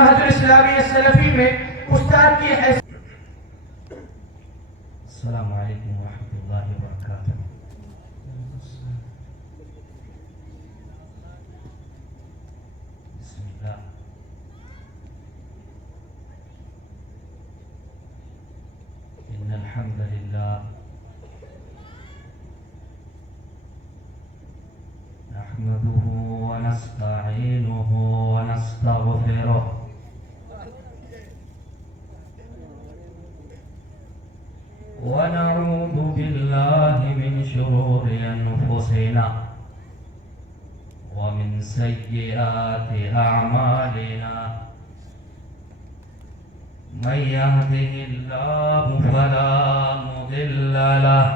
منہج اسلامی السلفی میں استاد کی حیثیت. السلام علیکم ورحمۃ اللہ وبرکاتہ. بسم اللہ. ان الحمد للہ نحمده ونستعینه ونستغفره ونعوذ بالله من شرور أنفسنا ومن سيئات أعمالنا من يهده الله فلا مضل له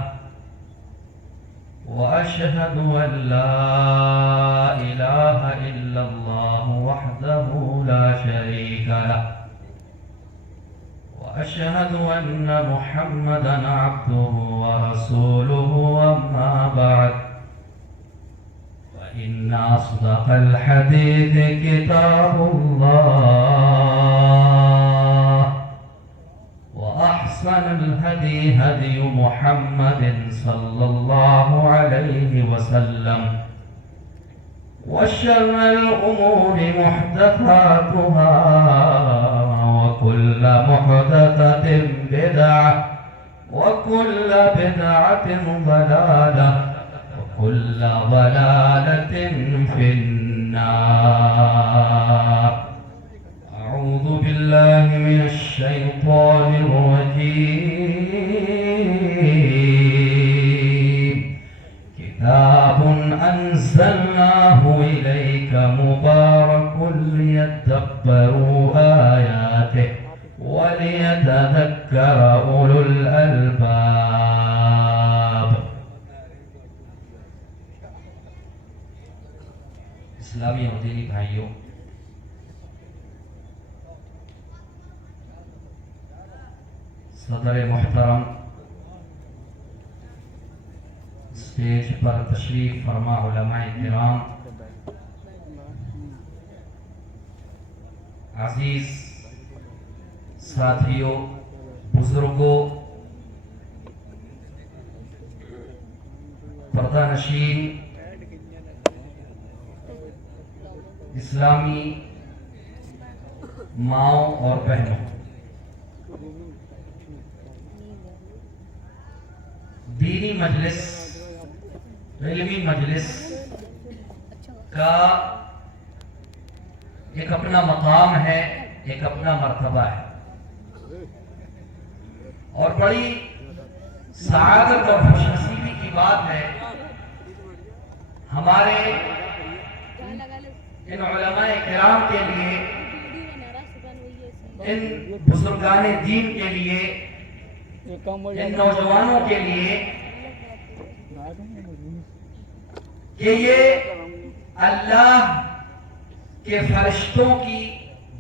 وأشهد أن لا إله إلا الله وحده لا شريك له وأشهد أن محمدًا عبده ورسوله. أما بعد فإن أصدق الحديث كتاب الله وأحسن الهدي هدي محمد صلى الله عليه وسلم وشر الأمور محدثاتها وكل محدثة بدعة وكل بدعة ضلالة وكل ضلالة في النار. أعوذ بالله من الشيطان الرجيم. كتاب أنزلناه إليك مبارك ليدبروا آياته وليتذكر أولو الألباب. اسلامی اور دینی بھائیوں، صدر محترم اسٹیج پر تشریف فرما علماء کرام، عزیز ساتھیوں، بزرگوں، پردہ نشین اسلامی ماؤں اور بہنوں، دینی مجلس، علمی مجلس کا ایک اپنا مقام ہے، ایک اپنا مرتبہ ہے، اور بڑی سعادت اور خوش نصیبی کی بات ہے ہمارے ان علماء کرام کے لیے، ان بزرگان دین کے لیے، ان نوجوانوں کے لیے کہ یہ اللہ کے فرشتوں کی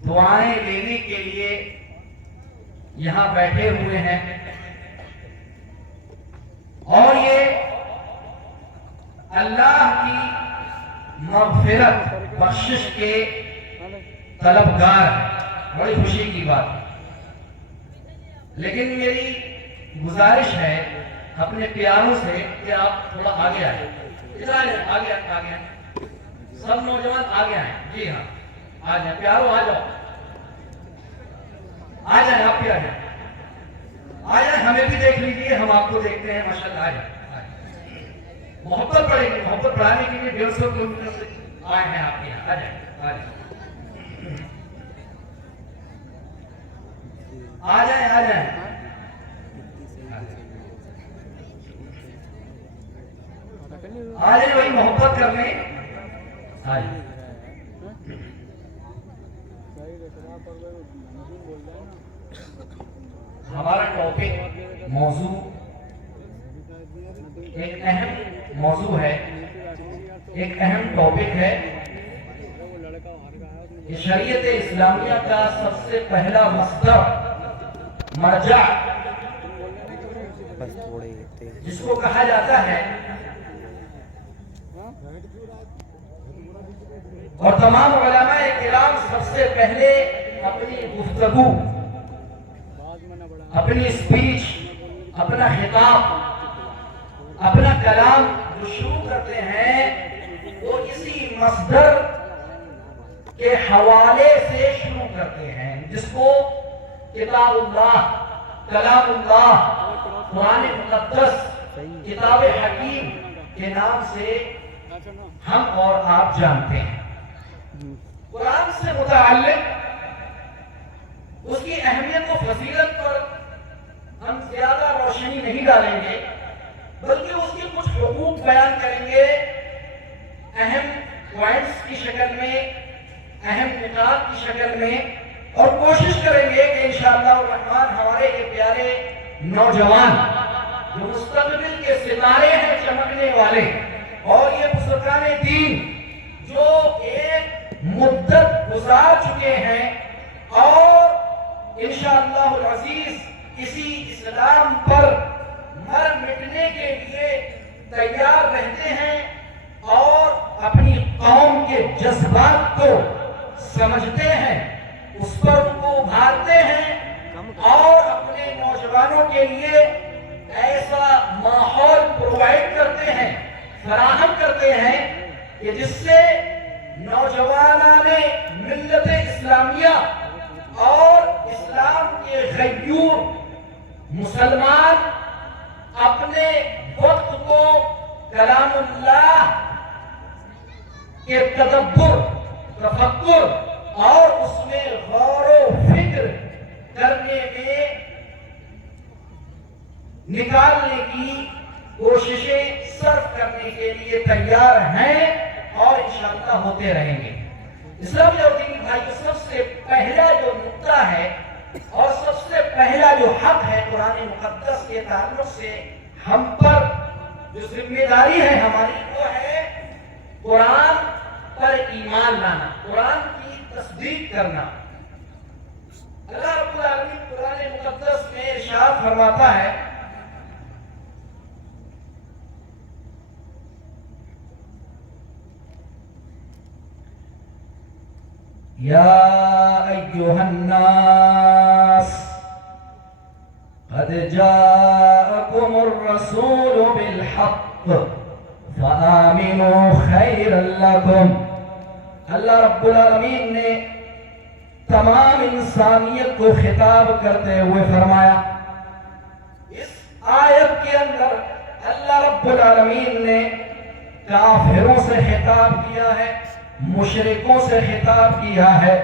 دعائیں لینے کے لیے یہاں بیٹھے ہوئے ہیں، اور یہ اللہ کی مغفرت بخشش کے طلبگار ہیں. بڑی خوشی کی بات ہے. لیکن میری گزارش ہے اپنے پیاروں سے کہ آپ تھوڑا آگے آئیں. آگے سب نوجوان آگے آئیں. جی ہاں، آ جائیں پیاروں، آ جاؤ، آ جائیں، آپ بھی آ جائیں، آ جائیں. ہمیں بھی دیکھ لیجیے، ہم آپ کو دیکھتے ہیں. ماشاءاللہ، آ جائیں. محبت پڑے گی، محبت بڑھانے کے لیے 150 کلومیٹر سے آئے ہیں آپ کے یہاں. آ جائیں، آ جائیں، آ جائیں، آ جائیں. آ جائیں وہی محبت کرنے. آ جائیں. ہمارا ٹاپک، موضوع ایک اہم موضوع ہے، ایک اہم ٹاپک ہے. شریعت اسلامیہ کا سب سے پہلا مصدر، مرجع، جس کو کہا جاتا ہے، اور تمام علماء کرام سب سے پہلے اپنی گفتگو، اپنی اسپیچ، اپنا خطاب، اپنا کلام جو شروع کرتے ہیں وہ اسی مصدر کے حوالے سے شروع کرتے ہیں، جس کو کتاب اللہ، کلام اللہ، قرآن مقدس، کتاب حکیم کے نام سے ہم اور آپ جانتے ہیں۔ قرآن سے متعلق اس کی اہمیت و فضیلت پر ہم زیادہ روشنی نہیں ڈالیں گے، بلکہ اس کے کچھ حقوق بیان کریں گے، اہم پوائنٹس کی شکل میں، اہم نکات کی شکل میں، اور کوشش کریں گے کہ انشاءاللہ الرحمن ہمارے یہ پیارے نوجوان جو مستقبل کے ستارے ہیں چمکنے والے، اور یہ بزرگان دین جو ایک مدت گزار چکے ہیں اور انشاءاللہ العزیز اسی اسلام پر مر مٹنے کے لیے تیار رہتے ہیں اور اپنی قوم کے جذبات کو سمجھتے ہیں، اس پر ان کو ابھارتے ہیں اور اپنے نوجوانوں کے لیے ایسا ماحول پرووائڈ کرتے ہیں، فراہم کرتے ہیں کہ جس سے نوجوانان ملت اسلامیہ اور اسلام کے غیور مسلمان اپنے وقت کو کلام اللہ کے تدبر، تفکر اور اس میں غور و فکر کرنے میں نکالنے کی کوششیں صرف کرنے کے لیے تیار ہیں اور انشاءاللہ ہوتے رہیں گے۔ اسلامی اور دینی بھائی، سب سے پہلا جو نقطہ ہے اور سب سے پہلا جو حق ہے قرآن مقدس کے تعلق سے ہم پر جو ذمہ داری ہے ہماری، وہ ہے قرآن پر ایمان لانا، قرآن کی تصدیق کرنا۔ اللہ رب العالمین قرآن مقدس میں ارشاد فرماتا ہے، یا ایھا الناس قد جاءکم الرسول بالحق فآمنوا خیرا لکم۔ اللہ رب العالمین نے تمام انسانیت کو خطاب کرتے ہوئے فرمایا، اس آیت کے اندر اللہ رب العالمین نے کافروں سے خطاب کیا ہے، مشرکوں سے خطاب کیا ہے،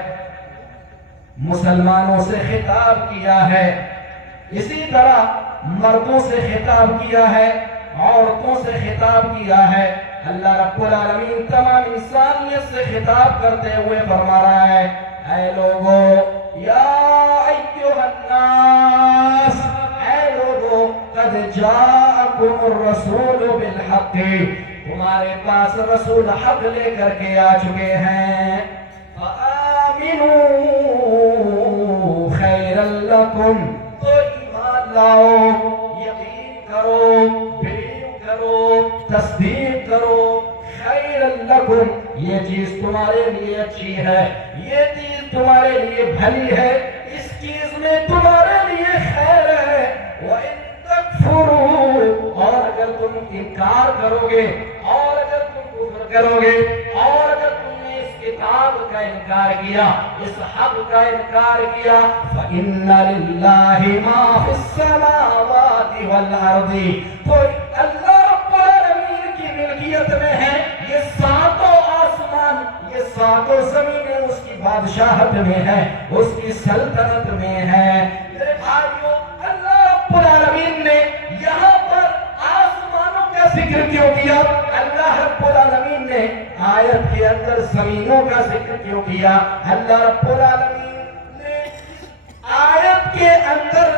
مسلمانوں سے خطاب کیا ہے، اسی طرح مردوں سے خطاب کیا ہے، عورتوں سے خطاب کیا ہے۔ اللہ رب العالمین تمام انسانیت سے خطاب کرتے ہوئے فرما رہا ہے، اے لوگو، یا ایھا الناس، اے لوگو، قد جاءکم الرسول بالحق، تمہارے پاس رسول حق لے کر کے آ چکے ہیں، فآمنوا خیرا لکم، تو ایمان لاؤ، یقین کرو، بلیو کرو، تصدیق کرو، خیرا لکم، یہ چیز تمہارے لیے اچھی ہے، یہ چیز تمہارے لیے بھلی ہے، اس چیز میں تمہارے لیے خیر ہے۔ وَإِن تَكْفُرُوا، اور اگر تم انکار کرو گے، اور اگر تم کفر کرو گے، اور اگر تم نے اس کتاب کا انکار کیا، اس حق کا انکار کیا، فَإِنَّ لِلَّهِ مَا فِي السَّمَاوَاتِ وَالْأَرْضِ، تو اللہ رب العالمین کی ملکیت میں ہے یہ ساتوں آسمان، یہ ساتوں زمینیں اس کی بادشاہت میں ہے، اس کی سلطنت میں ہے۔ میرے بھائیو، اللہ رب العالمین نے یہاں پر آسمانوں کا ذکر کیوں کیا؟ اللہ رب العالمین نے آیت کے اندر زمینوں کا ذکر کیوں کیا؟ اللہ رب العالمین نے آیت کے اندر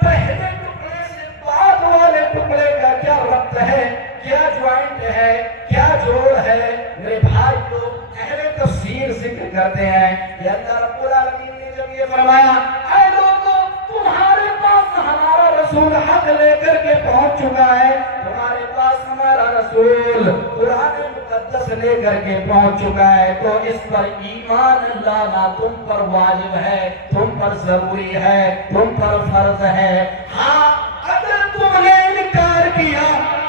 پہلے ٹکڑے سے بعد والے ٹکڑے کا کیا ربط ہے، کیا جوائنٹ ہے، کیا جوڑ ہے؟ میرے بھائیو، اہل تفسیر ذکر کرتے ہیں کہ اللہ رب العالمین نے جب یہ فرمایا، اے لوگو، تمہارے پاس ہمارا رسول حق لے کر کے پہنچ چکا ہے، تمہارے پاس پاس ہمارا رسول قرآن مقدس لے کر کے پہنچ چکا ہے، تو اس پر ایمان لانا تم پر واجب ہے، تم پر ضروری ہے، تم پر فرض ہے۔ ہاں اگر تم نے انکار کیا،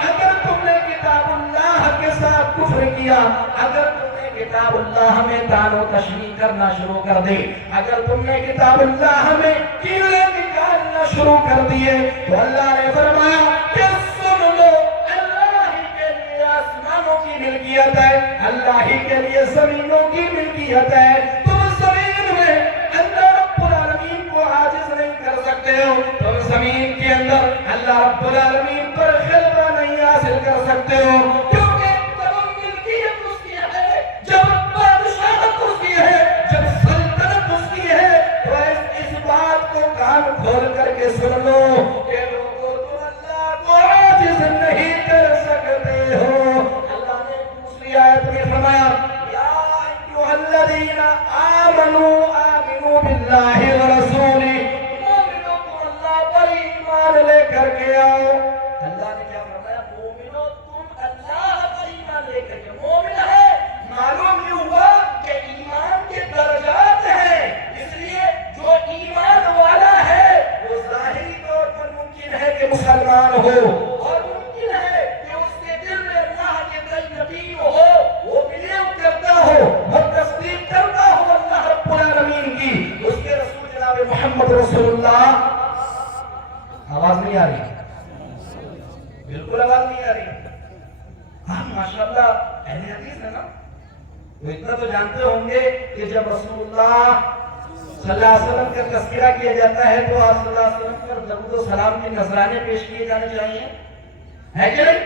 اگر تم نے کتاب اللہ کے ساتھ کفر کیا، اگر تم نے کتاب اللہ میں طعن و تشریح کرنا شروع کر دی، اگر تم نے کتاب اللہ میں کیڑے نکالنا شروع کر دیے، تو اللہ نے فرمایا کہ سن لو، اللہ ہی کے لیے آسمانوں کی ملکیت ہے، اللہ ہی کے لیے زمینوں کی ملکیت ہے۔ تم زمین میں اللہ رب العالمین کو عاجز نہیں کر سکتے ہو، تم زمین کے اندر اللہ رب العالمین پر غلبہ نہیں حاصل کر سکتے ہو، کیونکہ جب ملکیت اس کی ہے، جب بادشاہت اس کی ہے، جب سلطنت اس کی ہے، تو اس بات کو کان کھول کر کے سن لو کہ لوگوں تم اللہ کو عاجز نہیں کر سکتے ہو۔ اللہ نے دوسری آیت میں فرمایا یا ایھا الذین آمنوا آمنوا باللہ ورسولہ، مومنوں تم اللہ پر ایمان لے کر کے آؤ۔ اللہ نے کیا فرمایا؟ مومنوں تم اللہ پر ایمان لے کر کے، مومن ہے معلوم یہ ہوا کہ ایمان کے درجات ہیں، اس لیے جو ایمان والا ہے وہ ظاہری طور پر ممکن ہے کہ مسلمان ہو، اور ممکن ہے کہ اس کے دل میں اللہ کے دل یقین ہو، وہ بلیو کرتا ہو، وہ تصدیق کرتا ہو اللہ رب العالمین کی، اس کے رسول جناب محمد رسول اللہ۔ آواز نہیں آ رہی؟ بالکل آواز نہیں آ رہی۔ ہاں ماشاءاللہ اہل حدیث ہے نا، وہ اتنا تو جانتے ہوں گے کہ جب رسول اللہ صلی اللہ علیہ وسلم کا تذکرہ کیا جاتا ہے تو آپ صلی اللہ علیہ وسلم پر درود و سلام کے نذرانے پیش کیے جانے چاہیے، ہے کہ نہیں؟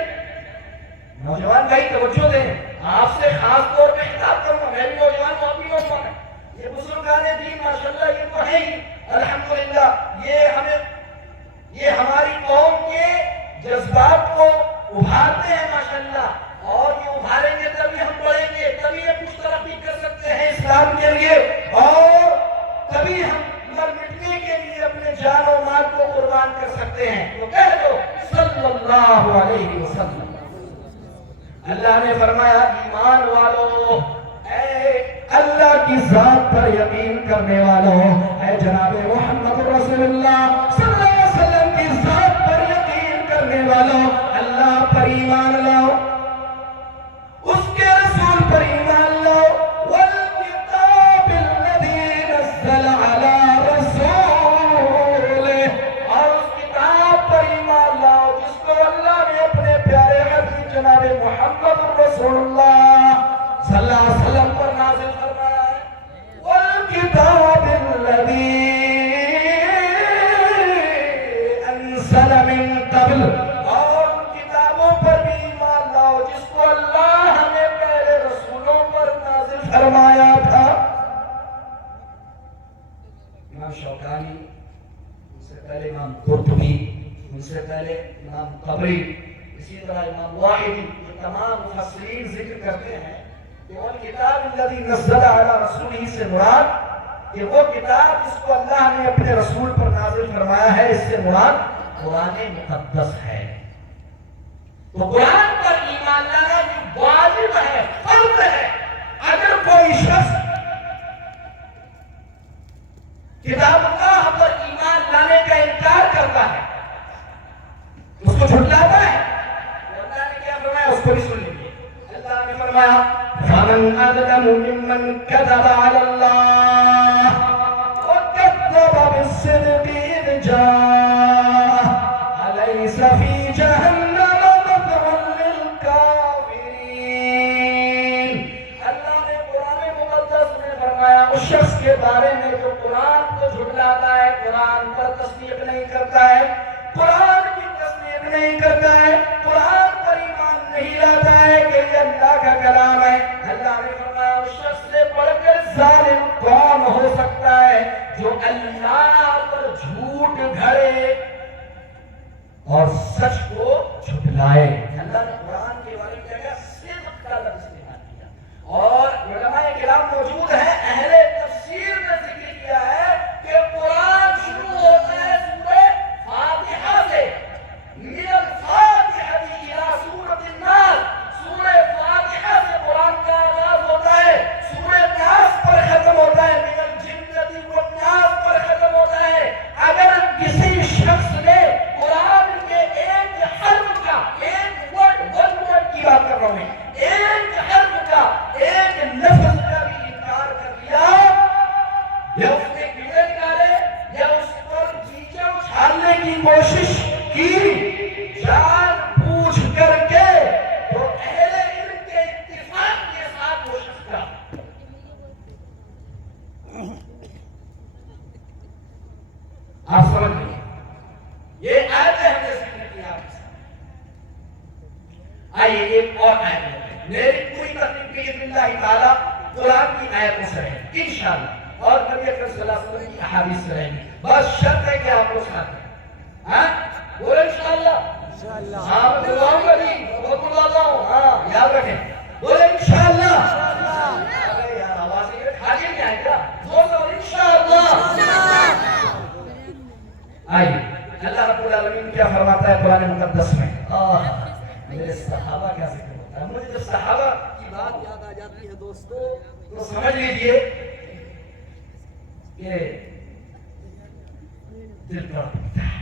نوجوان بھائی توجہ دیں، آپ سے خاص طور پہ خطاب کروں گا، میں بھی نوجوان ہوں، آپ بھی نوجوان ہیں، یہ بزرگان دین ماشاءاللہ یہ تو ہے ہی الحمدللہ، یہ ہماری قوم کے جذبات کو ابھارتے ہیں ماشاءاللہ، اور یہ ابھاریں گے تبھی ہم بڑھیں گے، تبھی یہ کچھ ترقی کر سکتے ہیں اسلام کے لیے، اور تبھی ہم مر مٹنے کے لیے اپنے جان و مال کو قربان کر سکتے ہیں۔ تو کہہ دو صلی اللہ علیہ وسلم۔ اللہ نے فرمایا ایمان والو، اے اللہ کی ذات پر یقین کرنے والوں، اے جناب محمد رسول اللہ صلی اللہ علیہ وسلم کی ذات پر یقین کرنے والوں، اللہ پر ایمان لاؤ، اس کے رسول پر ایمان لاؤ، والکتاب الذی نزل علی رسولہ، اور اس کتاب پر ایمان لاؤ جس کو اللہ نے اپنے پیارے حبیب جناب محمد رسول اللہ صلی اللہ علیہ وسلم پر نازل فرمایا ہے، والکتاب الذی انزل من قبل، اور کتابوں پر بھی ایمان لاؤ جس کو اللہ نے پہلے رسولوں پر نازل فرمایا تھا۔ امام شوکانی، ان سے پہلے امام قرطبی، ان سے پہلے امام طبری، اسی طرح امام واحدی، یہ تمام مفسرین ذکر کرتے ہیں کہ وہ کتاب الذی نزل علی رسولہ سے مراد کہ وہ کتاب جس کو اللہ نے اپنے رسول پر نازل فرمایا ہے، اس سے مراد قرآن مقدس ہے۔ تو قرآن پر ایمان لانا بھی واجب ہے، فرض ہے۔ اگر کوئی شخص کتاب اللہ پر ایمان لانے کا انکار کرتا ہے، اس کو جھٹلاتا ہے، تو اللہ نے کیا فرمایا اس کو بھی سن لیجیے۔ اللہ نے فرمایا فَمَنْ أَظْلَمُ مِمَّنْ كَذَبَ عَلَى اللَّهِ وَكَذَّبَ بِالصِّدْقِ إِذْ جَاءَهُ أَلَيْسَ فِي جَهَنَّمَ مَثْوًى لِلْكَافِرِينَ۔ اللہ نے قرآن مقدس میں فرمایا اس شخص کے بارے میں جو قرآن کو جھٹلاتا ہے، قرآن پر تصدیق نہیں کرتا ہے، قرآن کی تصدیق نہیں کرتا ہے، قرآن پر ایمان نہیں لاتا ہے کہ یہ اللہ کا کلام ہے۔ اللہ نے فرمایا اس شخص سے بڑھ کر ظالم کون ہو سکتا ہے جو اللہ پر جھوٹ گھڑے اور سچ کو جھٹلائے۔ اللہ نے قرآن کے بارے میں کیا صدق کا لفظ استعمال کیا، اور علماء کرام موجود ہیں، اہل تفسیر نے ذکر کیا ہے کہ قرآن شروع ہوتا ہے سورہ فاتحہ سے، من الفاتحہ الی سورۃ یا اس نے کیڑے نکالے یا اس پر چیچے اچھالنے کی کوشش کی جان بوجھ کر کے، تو اہل علم کے اتفاق کے ساتھ وہ شخص کا آپ سمجھ لیجیے، یہ آیت ہم نے ذکر کیا آپ کے ساتھ۔ آئیے ایک اور آیت لیتے ہیں، میری پوری تقریب باذن اللہ تعالی قرآن کی آیتوں سے ہے انشاءاللہ، اور نبی اکرم صلی اللہ علیہ وسلم کی احادیث سے رہیں گی، بس شرط ہے کہ آپ لوگ ساتھ ہیں۔ ہاں بولے انشاءاللہ، ہاں میں دعاؤں گا بھی بہت بلاتا ہوں، ہاں یاد رکھیں، بولے انشاءاللہ۔ ارے یار آوازیں حاضر نہیں آئے گا، بولو انشاءاللہ۔ آئیے اللہ رب العالمین کیا فرماتا ہے قرآن مقدس میں، میرے صحابہ کا ذکر ہوتا ہے، مجھے جب صحابہ کی بات یاد آ جاتی ہے دوستو تو سمجھ لیجئے کہ دل تڑپتا ہے،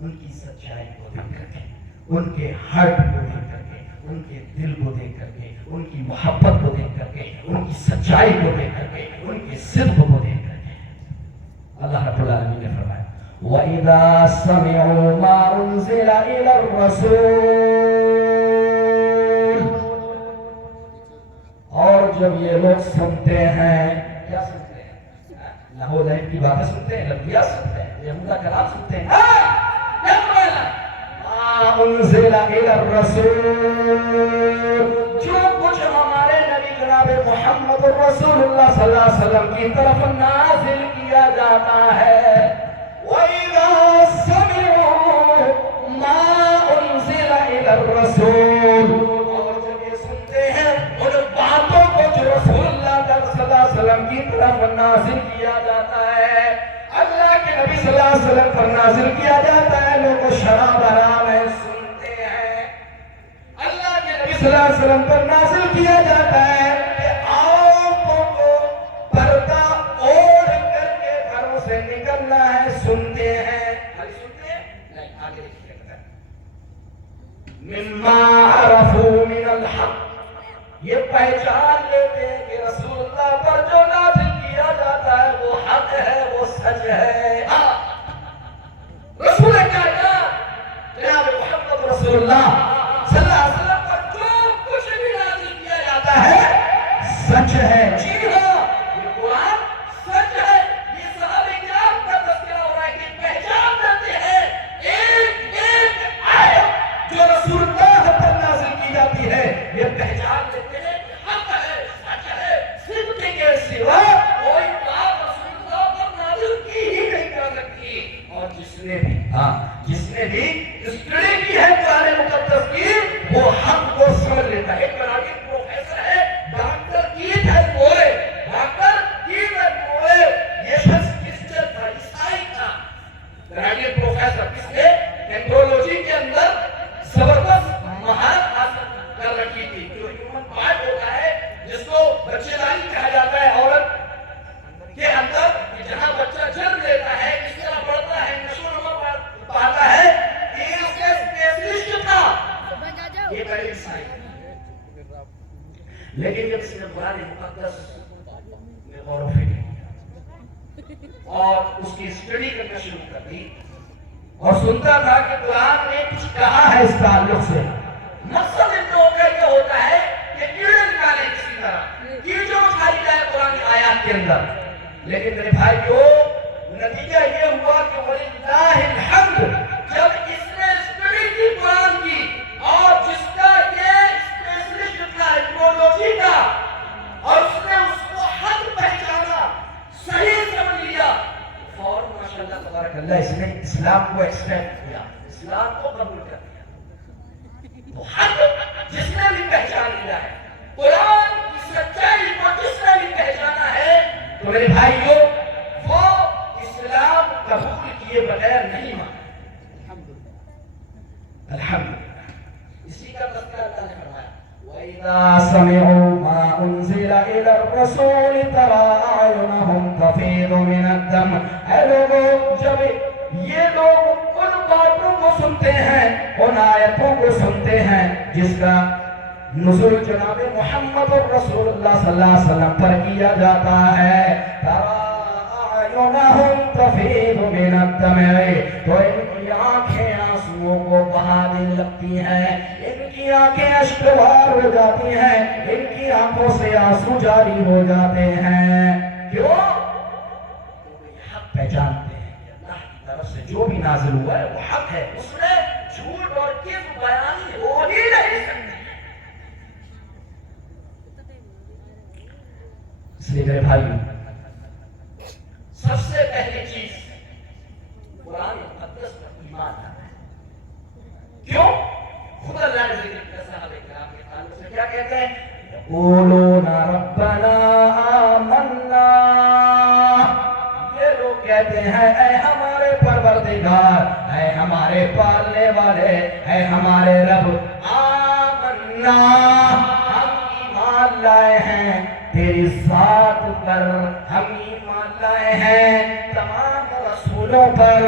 ان کی سچائی کو دیکھ کر کے، ان کے ہارٹ کو دیکھ کر کے، ان کے دل کو دیکھ کر کے، ان کی محبت کو دیکھ کر کے، ان کی سچائی کو دیکھ کر کے، ان کے صدق کو دیکھ کر کے اللہ رب العالمین نے فرمایا وَإِذَا سَمِعُوا مَا أُنزِلَ إِلَى الرَّسُولِ، اور جب یہ لوگ سنتے ہیں، کیا سنتے ہیں؟ لہو لہب کی باتیں سنتے ہیں، لبیات سنتے ہیں، یہودہ کلام سنتے ہیں، مَا أُنزِلَ إِلَى الرَّسُولِ، جو کچھ ہمارے نبی جناب محمد رسول اللہ صلی اللہ علیہ وسلم کی طرف نازل کیا جاتا ہے، وَإِذَا سَمِعُوا مَا أُنزِلَ إِلَى الرَّسُولِ، اور جب یہ سنتے ہیں ان باتوں کو جو رسول اللہ صلی اللہ علیہ وسلم کی طرف نازل کیا جاتا ہے، اللہ کے نبی صلی اللہ علیہ وسلم پر نازل کیا جاتا ہے، لوگوں شراب حرام ہے سنتے ہیں، اللہ کے نبی صلی اللہ علیہ وسلم پر نازل کیا جاتا ہے کہ آنکھوں کو پردہ اوڑھ کر کے گھروں سے نکلنا ہے، سنتے ہیں، خالی سنتے ہیں نہیں، آگے دیکھیے گا مما عرفوا من الحق، یہ پہچان لیتے ہیں کہ رسول اللہ پر جو نازل کیا جاتا ہے وہ حق ہے، وہ سچ ہے۔ رسول کائنات جناب محمد رسول اللہ صلی اللہ علیہ وسلم پر جو کچھ بھی نازل کیا جاتا ہے سچ ہے، جی ہاں یہ قرآن سچ ہے، یہ صحابہ کرام کا تذکرہ ہو رہا ہے کہ پہچان لیتے ہیں ایک ایک آیت جو رسول اللہ پر نازل کی جاتی ہے، یہ پہچان لیتے ہیں حق ہے، سچ ہے، صدق کے سوا کوئی بات رسول اللہ پر نازل کی ہی نہیں کر سکتی، اور جس نے بھی اسٹڈی کی ہے قرآن مقدس کی وہ حق کو سمجھ لیتا ہے۔ ایک کراچی پروفیسر ہے ڈاکٹر کیت ہے مورے، ڈاکٹر کیت ہے مورے، یہ شخص کرسچن تھا، عیسائی تھا، کراچی پروفیسر، کس نے اینڈرولوجی کے اندر زبردست مہارت حاصل کر رکھی تھی، جو ہیومن پارٹ ہوتا ہے جس کو بچے داری کہا جاتا ہے عورت کے اندر، جہاں بچہ جنم لیتا ہے کس طرح بڑھتا ہے، نشو و نما پاتا ہے، یہ اس کے اسپیشلسٹ تھا، یہ پہلے عیسائی، لیکن جب اس نے قرآن مقدس میں غور و فکر کیا اور اس کی اسٹڈی کرنا شروع کر دی اور سنتا تھا کہ قرآن نے کچھ کہا ہے اس تعلق سے، مقصد ان لوگوں کا یہ ہوتا ہے کہ کیڑے نکالیں کسی طرح، کیڑوں اٹھائی جائے قرآن کی آیات کے اندر، لیکن میرے بھائیو نتیجہ یہ ہوا کہ وَلِلَّهِ الْحَمْدُ، جب اس نے اسٹڈی کی قرآن کی اور جس کا یہ اسپیشلسٹ تھا ایٹمولوجی کا، اور اس نے اس کو حق پہچانا، صحیح سمجھ لیا، فوراً ماشاءاللہ تبارک اللہ اس نے اسلام کو ایکسپینڈ کیا، اسلام کو قبول کر دیا۔ تو حق جس نے بھی پہچان لیا ہے، قرآن کی سچائی کو جس نے بھی پہچانا ہے، تو میرے بھائیو وہ اسلام قبول کیے بغیر نہیں مانا۔ الحمدللہ، اسی کا تذکرہ اللہ نے فرمایا وَإِذَا سَمِعُوا مَا أُنزِلَ إِلَى الرَّسُولِ تَرَىٰ أَعْيُنَهُمْ تَفِيضُ مِنَ الدَّمْعِ، اے لوگوں جب یہ لوگ ان باتوں کو سنتے ہیں، ان آیتوں کو سنتے ہیں جس کا نزول جناب محمد رسول اللہ صلی اللہ علیہ وسلم پر کیا جاتا ہے، تَرَىٰ بنتی ہیں، ان کی آنکھیں اشکبار ہو جاتی ہیں، ان کی آنکھوں سے آنسو جاری ہو جاتے ہیں. کیوں؟ کیونکہ یہ حق پہچانتے ہیں کہ اللہ کی طرف سے جو بھی نازل ہوا ہے وہ حق ہے، اس میں جھوٹ اور کذب بیان ہو ہی نہیں سکتے. اس لیے میرے بھائیوں، سب سے پہلی چیز قرآن مقدس پر ایمان لانا ہے. کیوں؟ خود اللہ نے ذکر کیا صحابہ کرام کے تعلق سے کیا کہتے ہیں؟ یقولون ربنا آمنا، یہ لوگ کہتے ہیں اے ہمارے پروردگار، اے ہمارے پالنے والے، اے ہمارے رب، آمنا، ہم ایمان لائے ہیں تیری ذات پر، ہم ایمان لائے ہیں تمام رسولوں پر،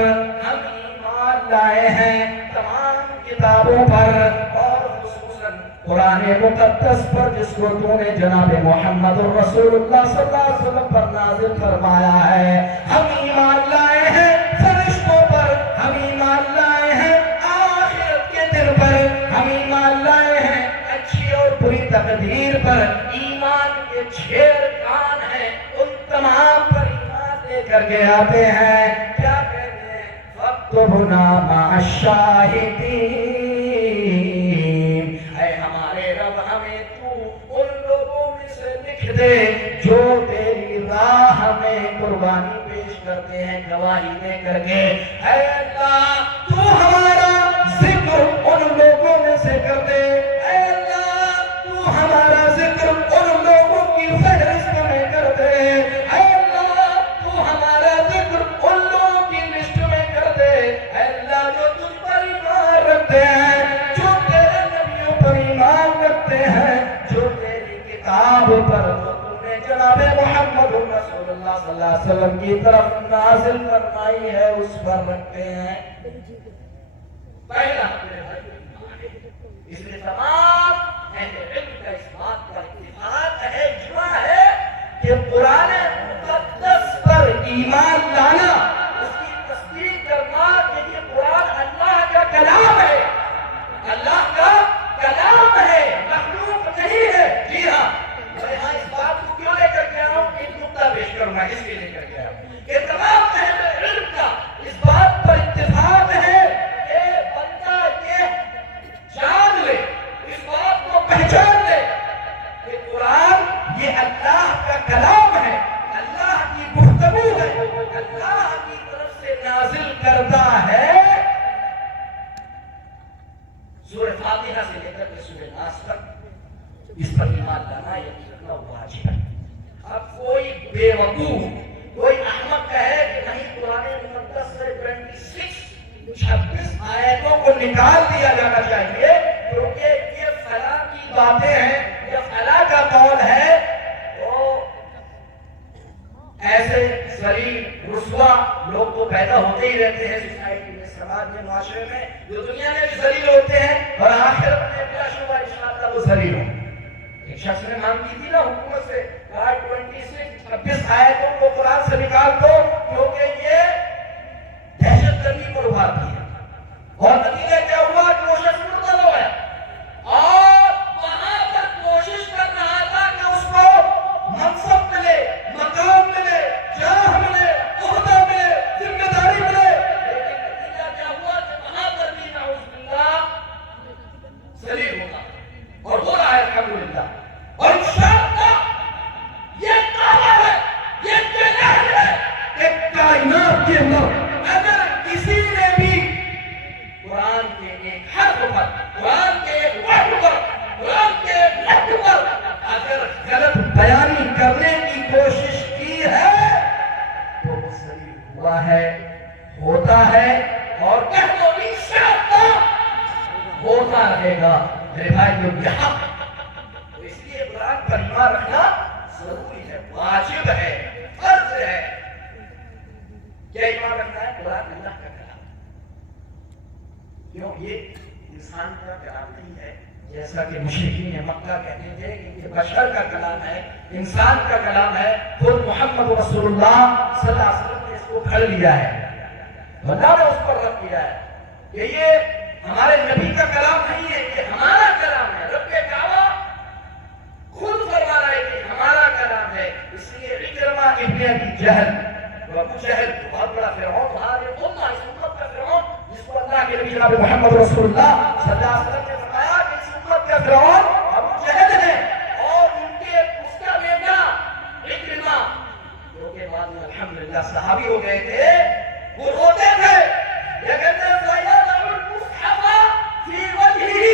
ہم ایمان لائے ہیں تمام کتابوں پر، اور خصوصاً قرآن مقدس پر جس کو تو نے جناب محمد رسول اللہ صلی اللہ علیہ وسلم پر نازل فرمایا ہے. ہم ایمان لائے ہیں فرشتوں پر، ہم ایمان لائے ہیں آخرت کے دن پر، ہم ایمان لائے ہیں اچھی اور بری تقدیر پر. ایمان کے 6 ارکان ہیں، ان تمام پر ایمان لے کر کے آتے ہیں. کیا کہتے ہیں؟ فَاكْتُبْنَا مَعَ الشَّاهِدِينَ، اے ہمارے رب ہمیں تو ان لوگوں میں سے لکھ دے جو تیری راہ میں قربانی پیش کرتے ہیں گواہی دے کر کے. اے اللہ تو ہمارا ذکر ان لوگوں میں سے کر دے. اے اللہ تو ہمارا ذکر ان لوگوں کی فہرست میں کر دے. اے اللہ تو ہمارا ذکر ان لوگوں کی لسٹ میں کر دے. اے اللہ جو تجھ پر ایمان رکھتے ہیں، جو تیرے نبیوں پر ایمان رکھتے ہیں، جو تیری کتاب پر جو تو نے جناب محمد رسول اللہ صلی اللہ علیہ وسلم کی طرف نازل فرمائی ہے اس پر رکھتے ہیں. پہلا اس لیے تمام اہل علم کا اس بات پر اتفاق ہے، اجماع ہے کہ قرآن مقدس پر ایمان لانا، اس کی تصدیق کرنا کہ یہ قرآن اللہ کا کلام ہے، اللہ کا کلام ہے، مخلوق نہیں ہے. جی ہاں، میں یہاں اس بات کو کیوں لے کر کے آؤں؟ ایک نقطہ پیش کروں گا، اس لیے لے کر کے آؤں کہ تمام اہل علم کا اس بات پر اتفاق ہے کہ بندہ یہ جان لے، اس بات کو پہچان لے کہ قرآن یہ اللہ کا کلام ہے، اللہ کی گفتگو ہے، اللہ کی طرف سے نازل کردہ ہے. سورہ فاتحہ سے لے کر کے سورہ ناس تک اس پر ایمان لانا یقین رکھنا واجب ہے. اب کوئی بے وقوف، کوئی احمق کہے کہ نہیں قرآن مقدس سے 26 آیتوں کو نکال دیا جانا چاہیے کیونکہ یہ فلاں کی باتیں ہیں، یہ فلاں کا قول ہے، تو ایسے ذلیل رسوا لوگ تو پیدا ہوتے ہی رہتے ہیں سوسائٹی میں، سماج میں، معاشرے میں، جو دنیا میں بھی ذلیل ہوتے ہیں اور آخرت میں بلا شبہ انشاءاللہ وہ ذلیل ہوں. ایک شخص نے مانگ کی تھی نا حکومت سے، 26 آیتوں کو قرآن سے نکال دو کیونکہ یہ دہشت گردی پر ابھارتی ہے. اور نتیجہ کیا ہوا کہ وہ شخص مرتد ہو گیا اور وہاں پر کوشش کر رہا تھا کہ اس کو منصب ملے، مقام ملے، جاہ ملے، عہدہ ملے، ذمہ داری ملے، لیکن نتیجہ کیا ہوا کہ وہاں پر بھی نعوذ باللہ ذلیل ہوگا اور ہو رہا ہے الحمدللہ. اور انشاءاللہ یہ دعویٰ ہے، یہ چیلنج ہے کہ کائنات کے اندر اگر کسی نے بھی قرآن کے ایک حرف پر، قرآن کے ایک وقت پر، قرآن کے ایک لفظ پر اگر غلط بیانی کرنے کی کوشش کی ہے تو وہ ذلیل ہوا ہے، ہوتا ہے، اور کہہ دو انشاءاللہ ہوتا رہے گا. میرے بھائی یہ حق، تو اس لیے قرآن پر ایمان رکھنا ضروری ہے، واجب ہے، فرض ہے. کیا ایمان رکھنا ہے؟ قرآن اللہ کا کلام. کیوں؟ یہ انسان کا کلام نہیں ہے جیسا کہ مشرکین مکہ کہتے تھے کہ یہ بشر کا کلام ہے، انسان کا کلام ہے. خود محمد رسول اللہ صلی اللہ علیہ وسلم نے اس کو گھڑ لیا ہے، اللہ نے اس پر رکھ دیا ہے کہ یہ ہمارے نبی کا کلام نہیں ہے، یہ ہمارا کلام ہے۔ رب کعبہ خود فرما رہا ہے کہ ہمارا کلام ہے۔ اس لیے اکرمہ ابن ابی جہل، ابو جہل بہت بڑا فرعون، ہمارے امت اس امت کا فرعون، جس کو اللہ کے نبی جناب محمد رسول اللہ صلی اللہ علیہ وسلم نے فرمایا کہ اس امت کا فرعون ابو جہل ہے، اور ان کے اس کا بیٹا اکرمہ جو کہ بعد میں الحمدللہ صحابی ہو گئے تھے، وہ روتے تھے، یہ کہتے ہیں فَيَضَعُ الْمُصْحَفَ فِي وَجْهِهِ،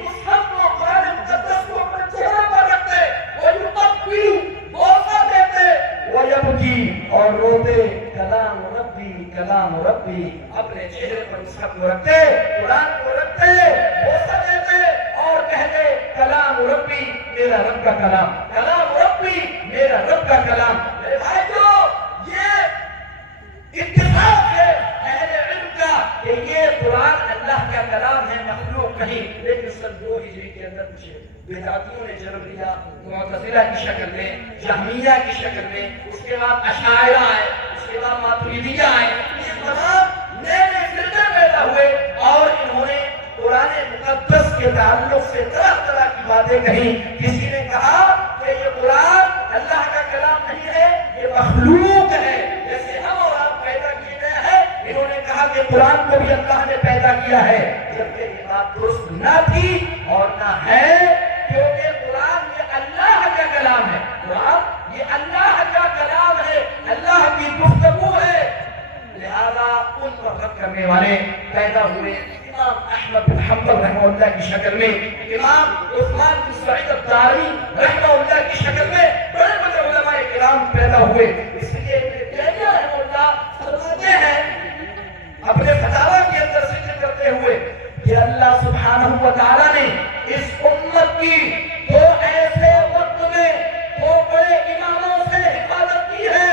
مصحف کو، قرآن مقدس کو اپنے چہرے پر رکھتے، وَيُقَبِّلُ، بوسہ دیتے، وَيَبْكِي، اور روتے، کلام ربی کلام ربی، اپنے چہرے پر مصحف کو رکھتے، قرآن کو رکھتے، بوسہ دیتے اور کہتے کلام ربی، میرا رب کا کلام، کلام ربی، میرا رب کا کلام۔ میرے بھائیو، یہ اتفاق ہے اہل علم کا کہ یہ قرآن اللہ کا کلام ہے، مخلوق نہیں۔ لیکن سن 2 ہجری کے اندر کچھ بدعتیوں نے جنم لیا، معتزلہ کی شکل میں، جہمیہ کی شکل میں، اس کے بعد اشاعرہ آئے، اس کے بعد ماتریدیہ آئے، یہ تمام نئے نئے فرقے پیدا ہوئے، اور انہوں نے قرآن مقدس کے تعلق سے طرح طرح کی باتیں کہیں۔ کسی نے کہا کہ یہ قرآن اللہ کا کلام نہیں ہے، یہ مخلوق ہے، جیسے ہم اور آپ پیدا کیے گئے ہیں۔ انہوں نے کہا کہ قرآن کو بھی اللہ نے پیدا کیا ہے، جبکہ یہ بات درست نہ تھی اور نہ ہے، کیونکہ قرآن یہ اللہ کا کلام ہے، قرآن یہ اللہ کا کلام ہے، اللہ کی گفتگو ہے، لہذا ان پر رد کرنے والے پیدا ہوئے۔ امام احمد بن حنبل رحمہ اللہ کی شکل میں، امام عثمان بن سعید الدارمی رحمہ اللہ کی شکل میں بڑے بڑے علماء کرام پیدا ہوئے۔ اس لیے ابن تیمیہ رحمہ اللہ فرماتے ہیں اپنے فتاویٰ کے اندر ذکر کرتے ہوئے کہ اللہ سبحانہ و تعالیٰ نے اس امت کی 2 ایسے وقت میں 2 بڑے اماموں سے حفاظت کی ہے۔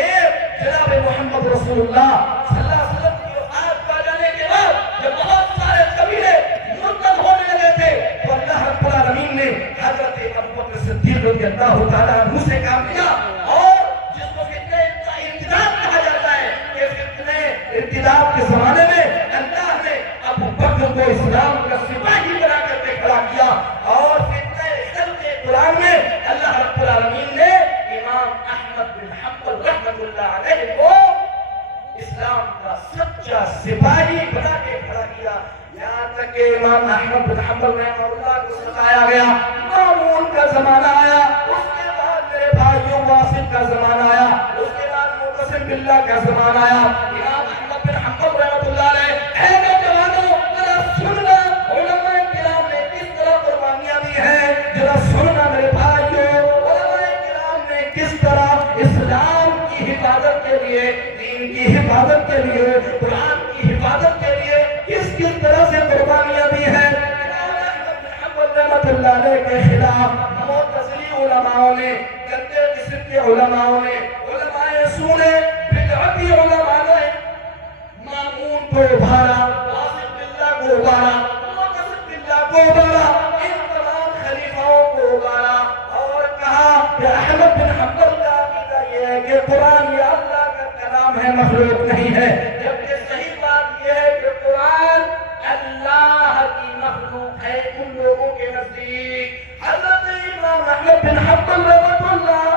ایک جناب محمد رسول اللہ صلی اللہ علیہ وسلم کی وفات پا جانے کے بعد جب بہت سارے قبیلے مرتد ہونے لگے تھے، تو اللہ رب العالمین نے حضرت ابوبکر صدیق رضی اللہ تعالیٰ عنہ سے کام لیا، اور جس کو فتنہ ارتداد کہا جاتا ہے کہ فتنہ ارتداد کے زمانے میں اللہ نے ابوبکر کو اسلام کا سپاہی بنا کر کے کھڑا کیا، اور فتنہ خلق قرآن میں اللہ رب العالمین نے امام احمد بن حنبل رحمۃ اللہ علیہ کو اسلام کا سچا سپاہی بنا کے کھڑا کیا۔ یہاں تک کہ امام احمد بن حنبل رحمہ اللہ کو ستایا گیا، مامون کا زمانہ آیا، اس کے بعد میرے بھائیوں واسط کا زمانہ آیا، اس کے بعد معتصم باللہ کا زمانہ آیا۔ امام احمد بن حنبل رحمۃ اللہ علیہ اے نوجوانوں، ذرا سننا علماء کرام نے کس طرح قربانیاں دی ہیں، ذرا سننا میرے بھائیوں، علماء کرام نے کس طرح اسلام کی حفاظت کے لیے، دین کی حفاظت کے لیے، قرآن کی حفاظت کے لیے کس طرح سے قربانیاں دی ہیں۔ امام احمد بن حنبل رحمۃ اللہ علیہ کے خلاف معتزلی علماء نے، گندے قسم کے علماء نے، علماء سونے، بدعتی علماء نے مامون کو ابھارا، واثق باللہ کو ابھارا، معتصم باللہ کو ابھارا، ان تمام خلیفاؤں کو ابھارا، اور کہا کہ احمد بن حنبل کا عقیدہ یہ ہے کہ قرآن یہ اللہ کا کلام ہے، مخلوق نہیں ہے، جبکہ صحیح بات یہ ہے کہ قرآن اللہ کی مخلوق ہے ان لوگوں کے نزدیک۔ حضرت امام احمد بن حنبل رحمۃ اللہ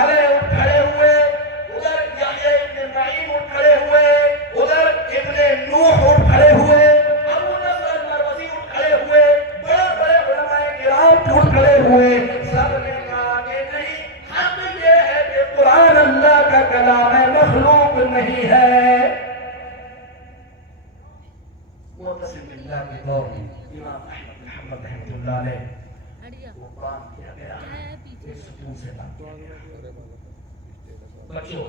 علیہ کھڑے ہوئے، ادھر یحییٰ ابن معین اٹھ کھڑے ہوئے، ادھر ابن نوح اٹھ کھڑے ہوئے، ابو نصر المروزی اٹھ کھڑے ہوئے، بڑے بڑے علماء کرام اٹھ کھڑے ہوئے، سب نے کہا کہ نہیں، حق یہ ہے کہ قرآن اللہ کا کلام ہے، مخلوق نہیں ہے۔ معتصم باللہ کے دور میں امام احمد بن حنبل رحمۃ اللہ علیہ وہ باندھ کیا گیا، ایک ستون سے باندھ کیا گیا۔ بچوں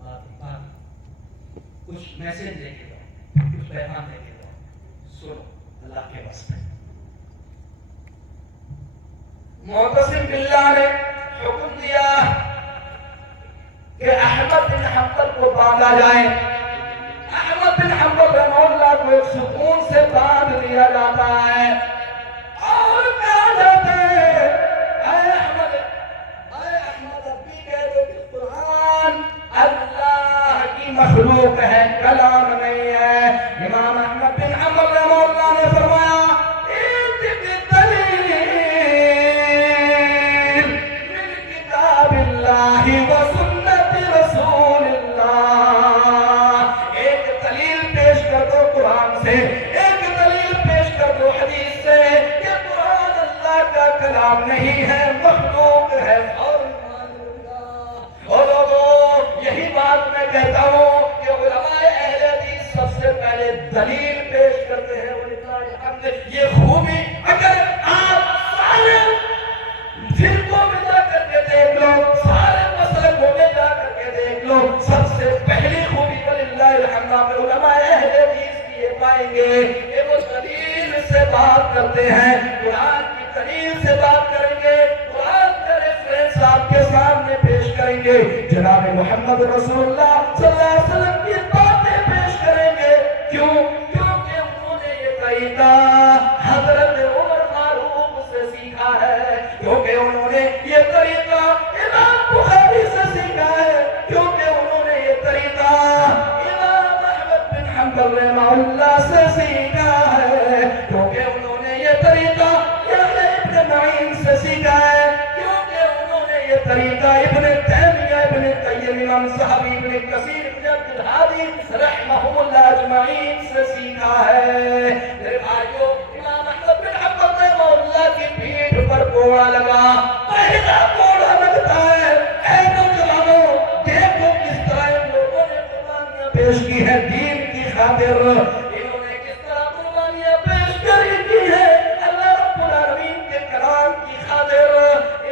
بات کچھ میسج دے کے دو، کچھ پیغام دے کے دو، سنو اللہ کے واسطے۔ معتصم باللہ نے حکم دیا کہ احمد بن حنبل کو باندھا جائے۔ احمد بن حنبل رحمہ اللہ کو ایک ستون سے باندھ دیا جاتا ہے، اور کہا جاتا ہے اے احمد اب بھی کہتے کہ قرآن اللہ کی مخلوق ہے، کلام نہیں ہے۔ امام احمد کہتا ہوں کہ علماء اہل حدیث سب سے پہلے دلیل پیش کرتے ہیں. یہ خوبی اگر آپ سارے فرقوں میں جا کر کے دیکھ لو, سارے مسلکوں میں جا کر کے دیکھ لو, سب سے پہلی خوبی وللہ الحمد میں علماء اہل حدیث کی یہ پائیں گے کہ وہ دلیل سے بات کرتے ہیں, قرآن کی دلیل سے بات کریں گے, قرآن کا ریفرنس آپ کے سامنے پیش کریں گے, جناب محمد رسول اللہ صلی اللہ علیہ وسلم کی باتیں پیش کریں گے. کیوں؟ کیونکہ انہوں نے یہ طریقہ حضرت عمر فاروق سے سیکھا ہے, کیونکہ انہوں نے یہ طریقہ امام بخاری سے سیکھا ہے, کیونکہ انہوں نے یہ طریقہ امام احمد بن حنبل رحمہ اللہ سے سیکھا ہے, کیونکہ انہوں نے یہ طریقہ ابن معین سے سیکھا ہے, کیونکہ انہوں نے یہ طریقہ ابن تیمیہ, ابن قیم, امام صحابی, ابن کثیر, ابن عبد الہادی رحمہم اللہ اجمعین سے سیکھا ہے. میرے بھائیو, امام احمد بن حنبل رحمہ اللہ کی پیٹھ پر کوڑا لگا, پہلا کوڑا لگتا ہے. اے نوجوانوں, دیکھو کس طرح ان لوگوں نے قربانیاں پیش کی ہیں دین کی خاطر, انہوں نے کس طرح قربانیاں پیش کی ہے اللہ رب العالمین کے کلام کی خاطر.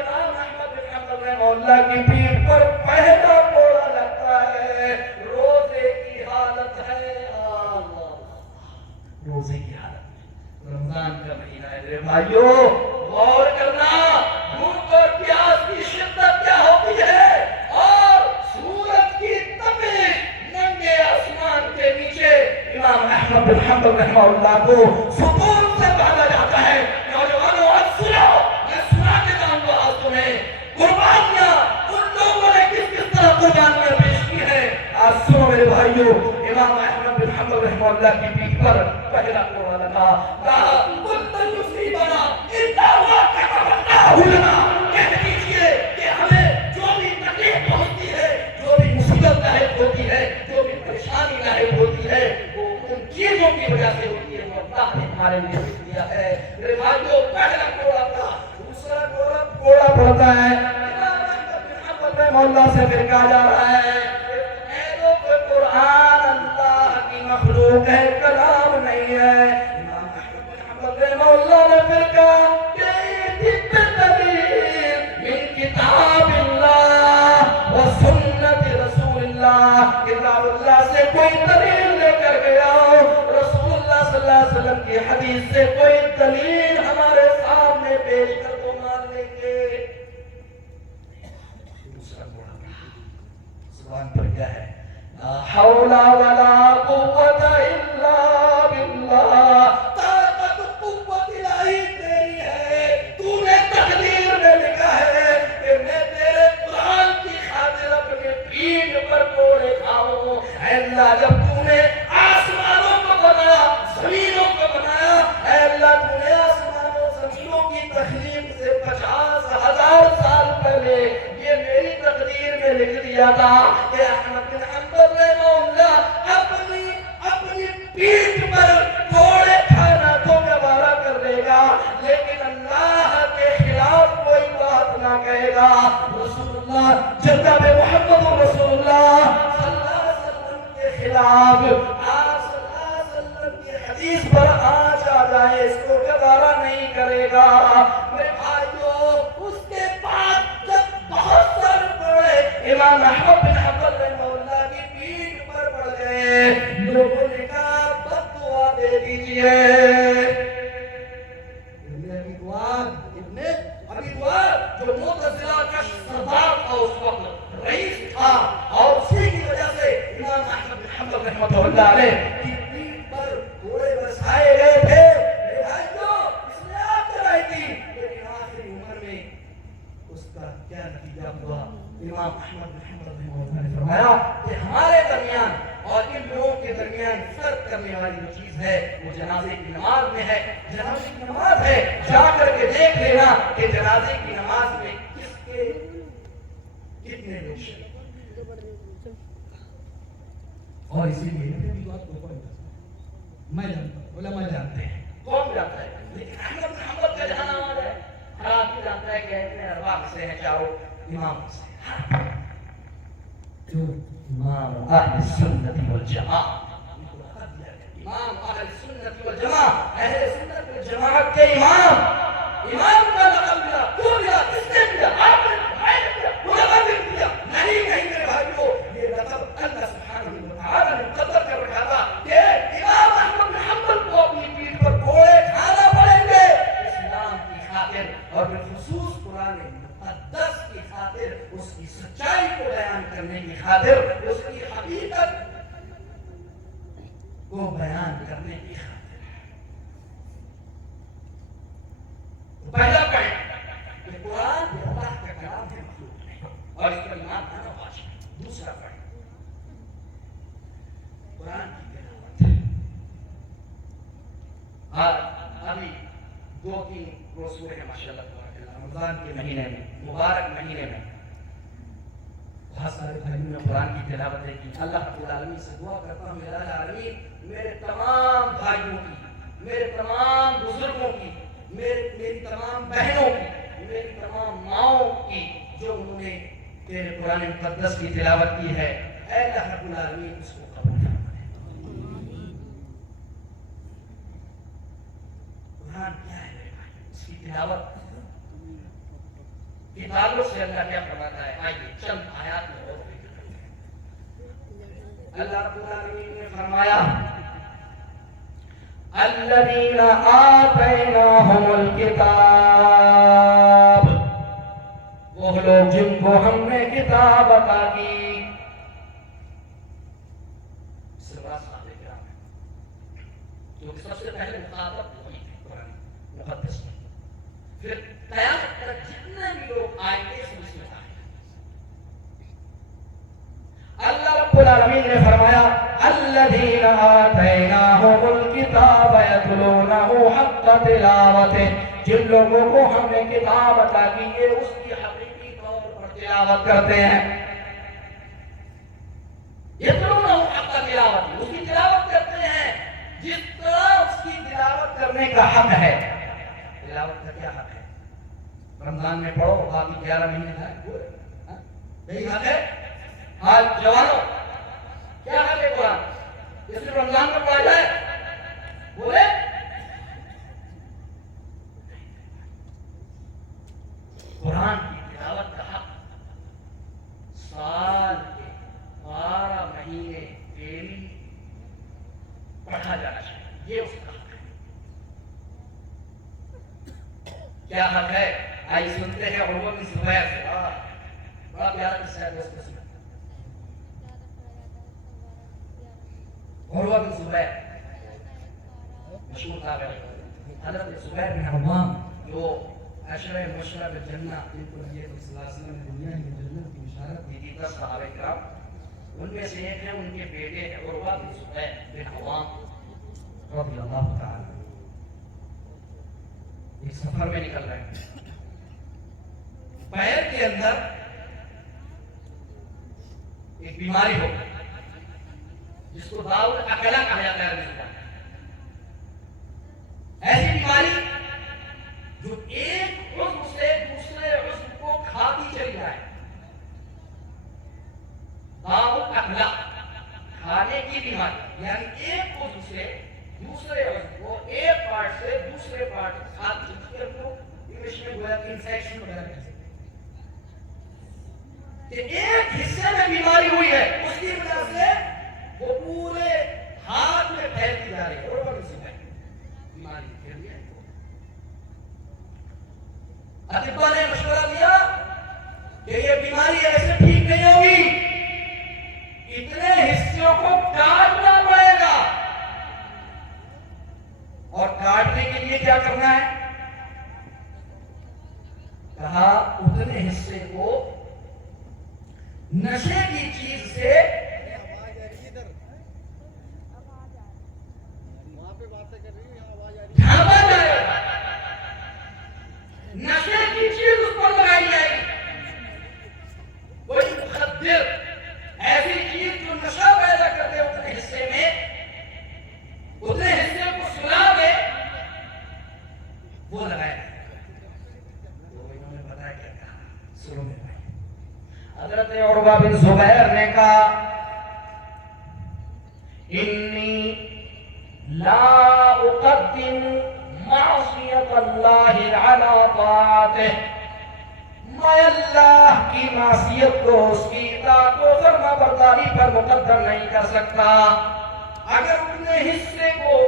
امام احمد بن حنبل رحمہ اللہ کی پیٹھ پر پہلا کوڑا لگتا ہے, روزے کی حالت ہے. روزے کی حالت میں, رمضان کا مہینہ ہے. میرے بھائیو, غور کرنا, بھوک اور پیاس کی شدت کیا ہوتی ہے, اور سورج کی تپش ننگے آسمان کے نیچے امام احمد بن حنبل رحمہ اللہ کو سکون سے باندھا جاتا ہے. نوجوانوں, آج سنو, میں سنا کے جاؤں گا آج تمہیں قربانیاں ان لوگوں نے کس کس طرح قربانیاں پیش کی ہیں. آج سنو میرے بھائیو, امام احمد بن حنبل رحمہ اللہ کی پیٹھ پر پہلا کوڑا لگا, کہا کل یصیبنا الا ما كتب الله لنا. کہہ دیجئے کہ ہمیں جو بھی تکلیف پہنچتی ہے, جو بھی مصیبت لاحق ہوتی ہے, جو بھی پریشانی لاحق ہوتی ہے, وہ ان چیزوں کی وجہ سے ہوتی ہے, وہ اللہ نے ہمارے لیے دیا ہے. میرے بھائیو, پہلا کوڑا تھا. دوسرا کوڑا پڑتا ہے, امام احمد بن حنبل رحمہ اللہ سے پھر کہا جا رہا ہے, قرآن اللہ کی مخلوق ہے, کلام نہیں ہے. امام احمد بن حنبل رحمہ اللہ نے پھر کہا کہ دلیل من کتاب اللہ و سنت رسول اللہ. کتاب اللہ سے کوئی دلیل لے کر گیا, رسول اللہ صلی اللہ علیہ وسلم کی حدیث سے کوئی دلیل ہمارے سامنے پیش کر تو مان لیں گے. دوسرا زبان پر کیا ہے, لا حول ولا قوت الا باللہ. طاقت قوت الہی تیری ہے, تو نے تقدیر میں لکھا ہے کہ میں تیرے قرآن کی خاطر اپنے پیٹھ پر کوڑے کھاؤں. اے اللہ, جب تو نے آسمانوں کو بنایا, زمینوں کو بنایا, اے اللہ تو نے آسمانوں زمینوں کی تخلیق سے 50,000 سال پہلے یہ میری تقدیر میں لکھ دیا تھا کہ احمد بن حنبل رحمہ اللہ اپنی پیٹھ پر کوڑے کھانا تو گوارا کر لے گا, لیکن اللہ کے خلاف کوئی بات نہ کہے گا. رسول اللہ جناب محمد رسول اللہ صلی اللہ علیہ وسلم کے خلاف, آپ صلی اللہ علیہ وسلم کی حدیث پر آنچ آ جائے, اس کو گوارا نہیں کرے گا. میرے بھائیو, اس کے بعد جب بہت سارے کوڑے امام احمد بن حنبل رحمہ اللہ کی پیٹھ پر پڑ گئے, لوگوں نے کہا بد دعا دے دیجئے. جو معتزلہ کا سردار تھا اس وقت, رئیس تھا, اور اسی کی وجہ سے امام احمد بن حنبل رحمۃ اللہ علیہ کی پیٹھ پر کوڑے برسائے گئے تھے. اس نے آپ کرائی تھی, لیکن آخری عمر میں اس کا کیا نتیجہ ہوا. امام احمد بن حنبل رحمہ اللہ نے فرمایا کہ ہمارے درمیان اور ان لوگوں کے درمیان فرق کرنے والی جو چیز ہے وہ جنازے کی نماز میں ہے. جنازے کی نماز ہے, جا کر کے دیکھ لینا کہ جنازے کی نماز میں کس کے کتنے لوگ شریک. اور اسی لیے میں جانتا ہوں, علماء جانتے ہیں, کون جانتا ہے, لیکن احمد بن حنبل کا جہاں نماز ہے, ہر آدمی جانتا ہے کہ اتنے ارباب سے ہیں, چاروں امام سے. جو امام اہل سنت والجماع، امام اہل سنت والجماع، اہل سنت والجماعت کے امام کا لقب ملا. کیوں ملا؟ کس نے دیا؟ آپ نے دیا، علماء نے دیا. نہیں میرے بھائیو، یہ لقب اللہ سبحانہ وتعالی نے مقدر کر رکھا تھا کہ امام احمد بن حنبل کو اپنی پیٹھ پر کوڑے کھانا پڑیں گے اسلام کی خاطر، اور بالخصوص قرآن مقدس کی خاطر، اس کی سچائی کو بیان کرنے کی خاطر، اس کی حقیقت کو بیان کرنے کی خاطر. پہلا پڑھیں کہ قرآن اللہ کا کلام ہے، مخلوق نہیں، اور اس پر ایمان لانا واجب ہے. دوسرا پڑھیں قرآن کی تلاوت. ابھی 2-3 روز ہوئے ہیں ماشاءاللہ رمضان کے مہینے میں، مبارک مہینے میں بہت سارے بھائیوں نے قرآن کی تلاوتیں کی. اللہ رب العالمین سے دعا کرتا ہوں الہ العالمین میرے تمام بھائیوں کی، میرے تمام بزرگوں کی، میری تمام بہنوں کی، میری تمام ماؤں کی جو انہوں نے تیرے قرآن مقدس کی تلاوت کی ہے، اے اللہ رب العالمین اس کو قبول فرما. قرآن کیا ہے میرے بھائی؟ اس کی تلاوت کے تعلق سے اللہ کیا فرماتا ہے؟ آئیے چند آیات میں اور ذکر کرتے ہیں. اللہ رب العالمین نے فرمایا الذین آتیناہم الکتاب، وہ لوگ جن کو ہم نے کتاب عطا کی. اس سے بڑا صحابہ کرام ہے کیونکہ سب سے پہلے مخاطب وہی تھے قرآن مقدس میں. پھر قیامت تک جتنے بھی لوگ آئیں گے سب اس میں آئیں گے. اللہ رب العالمین نے فرمایا الذین آتیناہم الکتاب یتلونہ حق تلاوتہ، جن لوگوں کو ہم نے کتاب عطا کی یہ اس کی حقیقی طور پر تلاوت کرتے ہیں. یتلونہ حق تلاوتہ، اس کی تلاوت کرتے ہیں جس طرح اس کی تلاوت کرنے کا حق ہے. تلاوت کا کیا حق ہے؟ رمضان میں پڑھو، باقی 11 مہینے تھا، یہی حق ہے. آج جوانوں کیا حق ہے قرآن؟ یہ صرف رمضان میں پڑھا جائے بولے. قرآن کی تلاوت کا حق سال کے 12 مہینے ڈیلی پڑھا جانا چاہیے، یہ اس کا حق ہے. کیا حق ہے؟ آئیے سنتے ہیں عروہ بن زبیر سے. بڑا پیارا قصہ ہے دوست. عروہ بن زبیر مشہور تابعی، حضرت زبیر بن عوام جو عشرہ مبشرہ بالجنہ جن کو نبی صلی اللہ علیہ وسلم نے دنیا میں جنت کی بشارت دی تھی 10 صحابہ کرام، ان میں سے ایک ہے ان کے بیٹے عروہ بن زبیر بن عوام رضی اللہ تعالی. ایک سفر میں نکل رہے ہیں، پیر کے اندر ایک بیماری ہو جس کو داؤ اکیلا کہا جاتا ہے. ایسی بیماری جو ایک عضو سے دوسرے عضو کو کھاتی چلی جائے. داؤ اکیلا کھانے کی بیماری، یعنی ایک عضو سے دوسرے عضو کو، ایک پارٹ سے دوسرے پارٹ کھاتی چلی جائے. کو انگلش میں گویا کہ انفیکشن وغیرہ کہتے ہیں کہ ایک حصے میں بیماری ہوئی ہے، اس کی وجہ سے وہ پورے ہاتھ میں پھیلتی جا رہی ہے. اور بیماری پھیل گئی. اطباء نے مشورہ دیا کہ یہ بیماری ایسے ٹھیک نہیں ہوگی، اتنے حصوں کو کاٹنا پڑے گا. اور کاٹنے کے لیے کیا کرنا ہے؟ کہا اتنے حصے کو نشے کی چیز سے ڈھانپا جائے گا. نشے کی چیز اس پر لگائی جائے گی. کوئی مخدر ایسی چیز جو نشہ پیدا کرتے اتنے حصے میں، اتنے حصے کو سلا دے، وہ لگائے. تو انہوں نے بتایا کیا کہا، سنو میرے بھائی. حضرت عروہ بن زبیر نے کہا انی لا اقدم معصیت اللہ علی طاعتہ، میں اللہ کی معصیت کو، اس کی اطاعت کو فرما برداری پر مقدم نہیں کر سکتا۔ اگر اپنے حصے کو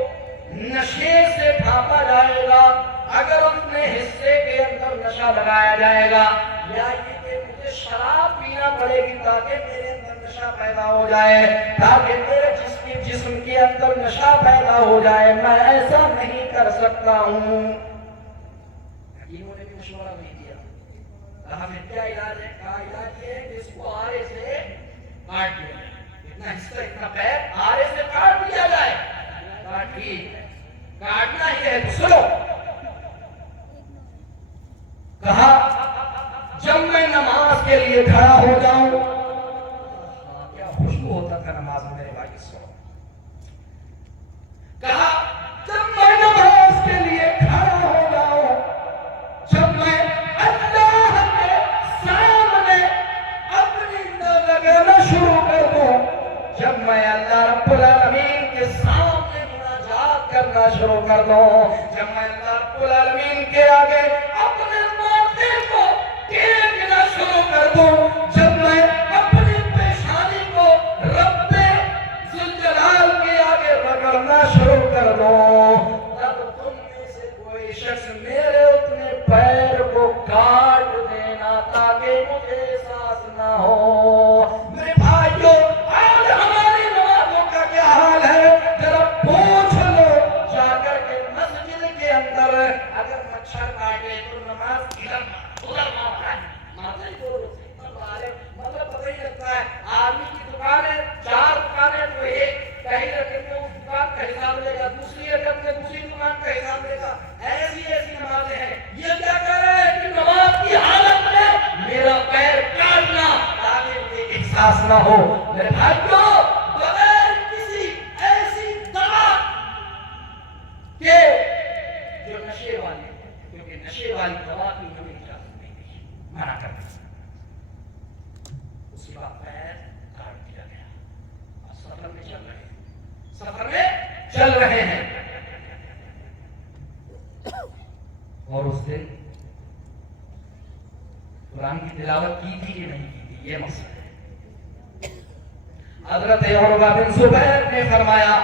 نشے سے ڈھانپا جائے گا، اگر اپنے حصے کے اندر نشہ لگایا جائے گا، یا یہ کہ مجھے شراب پینا پڑے گی تاکہ میرے اندر نشہ پیدا ہو جائے، تاکہ میرے جسم کے اندر نشہ پیدا ہو جائے، میں ایسا نہیں کر سکتا ہوں۔ حکیموں نے بھی مشورہ نہیں دیا، کہا پھر کیا علاج ہے؟ کہا علاج یہ ہے کہ اس کو آرے سے کاٹ دیا جائے، اتنا حصہ اتنا پیر آرے سے کاٹ دیا جائے۔ کہا ٹھیک ہے، کاٹنا ہی ہے تو سنو۔ کہا جب میں نماز کے لیے کھڑا ہو جاؤں، کیا خوشبو ہوتا تھا نماز میں میرے بھائی، سنو۔ کہا جب میں نماز کے لیے کھڑا ہو جاؤں، جب میں اللہ کے سامنے اپنی لگانا شروع کر دوں، جب میں اللہ رب العالمین کے سامنے مناجات کرنا شروع کر دوں، جب میں اللہ رب العالمین کے آگے اپنے ماتھے کو ٹیکنا شروع کر دوں، جب میں اپنی پیشانی کو رب ذوالجلال کے آگے رگڑنا شروع کر دوں، تب تم میں سے کوئی شخص میرے اتنے پیر کو کاٹ دینا تاکہ مجھے احساس نہ ہو۔ میرے بھائیو، آج ہماری نمازوں کا کیا حال ہے؟ ذرا پوچھ لو جا کر کے مسجد کے اندر، اگر مچھر کاٹے تو نماز ادھر مارتا ہے، مارتا ہی دو مطلب پتہ ہی لگتا ہے۔ آدمی کی دکان ہے، 4 دکانیں تو ایک پہلی رکعت میں اس دکان کا حساب لے گا، دوسری رکعت میں دوسری دکان کا حساب لے گا، ایسی نمازیں ہیں۔ یہ کیا کہہ رہے ہیں کہ نماز کی حالت میں میرا پیر کاٹنا تاکہ مجھے احساس نہ ہو۔ میرے بھائیو، بغیر کسی ایسی دوا کہ جو نشے والی ہے، کیونکہ نشے والی دوا کی ہمیں اجازت نہیں دی، منع کر دیا، اس کا پیر کاٹ دیا گیا۔ اور سفر میں چل رہے ہیں، سفر میں چل رہے ہیں، اور اس دن قرآن کی تلاوت کی تھی کہ نہیں کی تھی، یہ مسئلہ ہے۔ حضرت عروہ بن زبیر نے فرمایا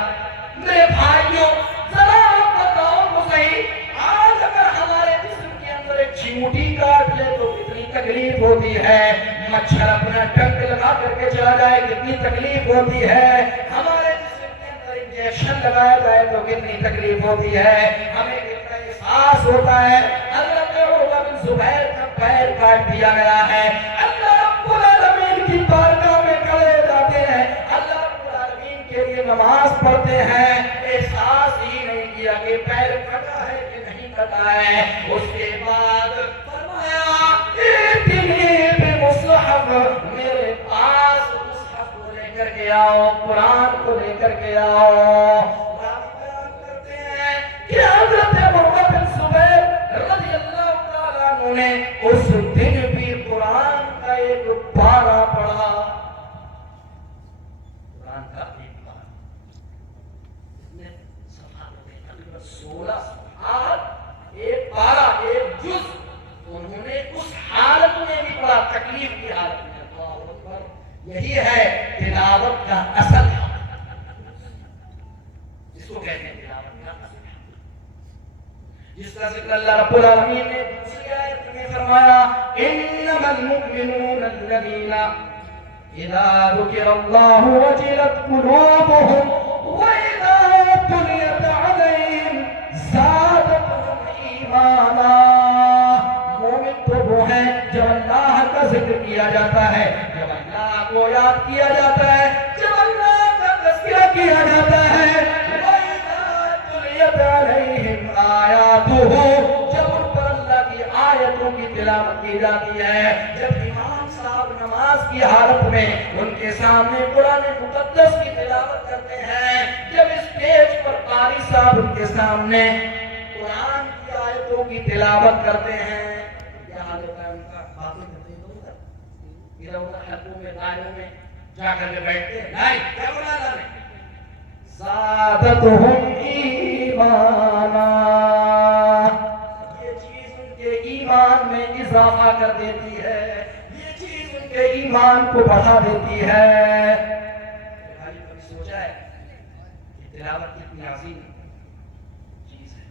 میرے بھائیوں ذرا آپ بتاؤ تو صحیح، آج اگر ہمارے جسم کے اندر ایک چیونٹی کاٹ لے تو کتنی تکلیف ہوتی ہے، مچھر اپنا ڈنک لگا کر کے چلا جائے کتنی تکلیف ہوتی ہے، ہمارے جسم کے اندر انجیکشن لگایا جائے تو کتنی تکلیف ہوتی ہے، ہمیں کتنا احساس ہوتا ہے۔ حضرت عروہ بن زبیر کا پیر کاٹ دیا گیا ہے، اللہ رب العالمین کی بارگاہ میں کھڑے ہو جاتے ہیں، اللہ رب العالمین کے لیے نماز پڑھتے ہیں، احساس ہی نہیں کیا کہ پیر کٹا ہے کہ نہیں کٹا ہے۔ اس کے بعد فرمایا ائتنی بمصحف، میرے پاس مصحف کو لے کر کے آؤ، قرآن کو لے کر کے آؤ۔ بیان کرتے ہیں کہ حضرت عروہ بن زبیر رضی اللہ تعالیٰ عنہ نے اس دن بھی قرآن کا ایک پارہ پڑھا، قرآن کا ایک پارہ، صفحات ہوتے ہیں تقریباً 16 صفحات، ایک پارہ ایک جز انہوں نے اس حالت میں بھی پڑھا، تکلیف کی حالت میں۔ اللہ اکبر، یہی ہے تلاوت کا اصل ہے، جس کو کہتے ہیں تلاوت کا اصل ہے، جس کا ذکر اللہ رب العالمین نے دوسری آیت میں فرمایا انما المؤمنون الذین اذا ذکر اللہ وجلت قلوبهم واذا تلیت علیہم زادتهم ایمانا، مومن تو وہ ہیں جب اللہ کا ذکر کیا جاتا ہے، جب اللہ کو یاد کیا جاتا ہے، جب اللہ کا تذکرہ کیا جاتا ہے، وَإِذَا تُلِيَتْ عَلَيْهِمْ آيَاتُهُ، جب ان پر اللہ کی آیتوں کی تلاوت کی جاتی ہے، جب امام صاحب نماز کی حالت میں ان کے سامنے قرآن مقدس کی تلاوت کرتے ہیں، جب اسٹیج پر قاری صاحب ان کے سامنے قرآن کی آیتوں کی تلاوت کرتے ہیں، کیا حال ہوتا ہے ان کا؟ باتیں کرتے ہیں ادھر ادھر حلقوں میں، دائروں میں، جا کر کے بیٹھتے ہیں؟ نہیں، کیا بولا اللہ نے؟ زادتہم ایمانا، یہ چیز ان کے ایمان میں اضافہ کر دیتی ہے، یہ چیز ان کے ایمان کو بڑھا دیتی ہے۔ بھائی کبھی سوچا ہے کہ تلاوت کتنی عظیم چیز ہے؟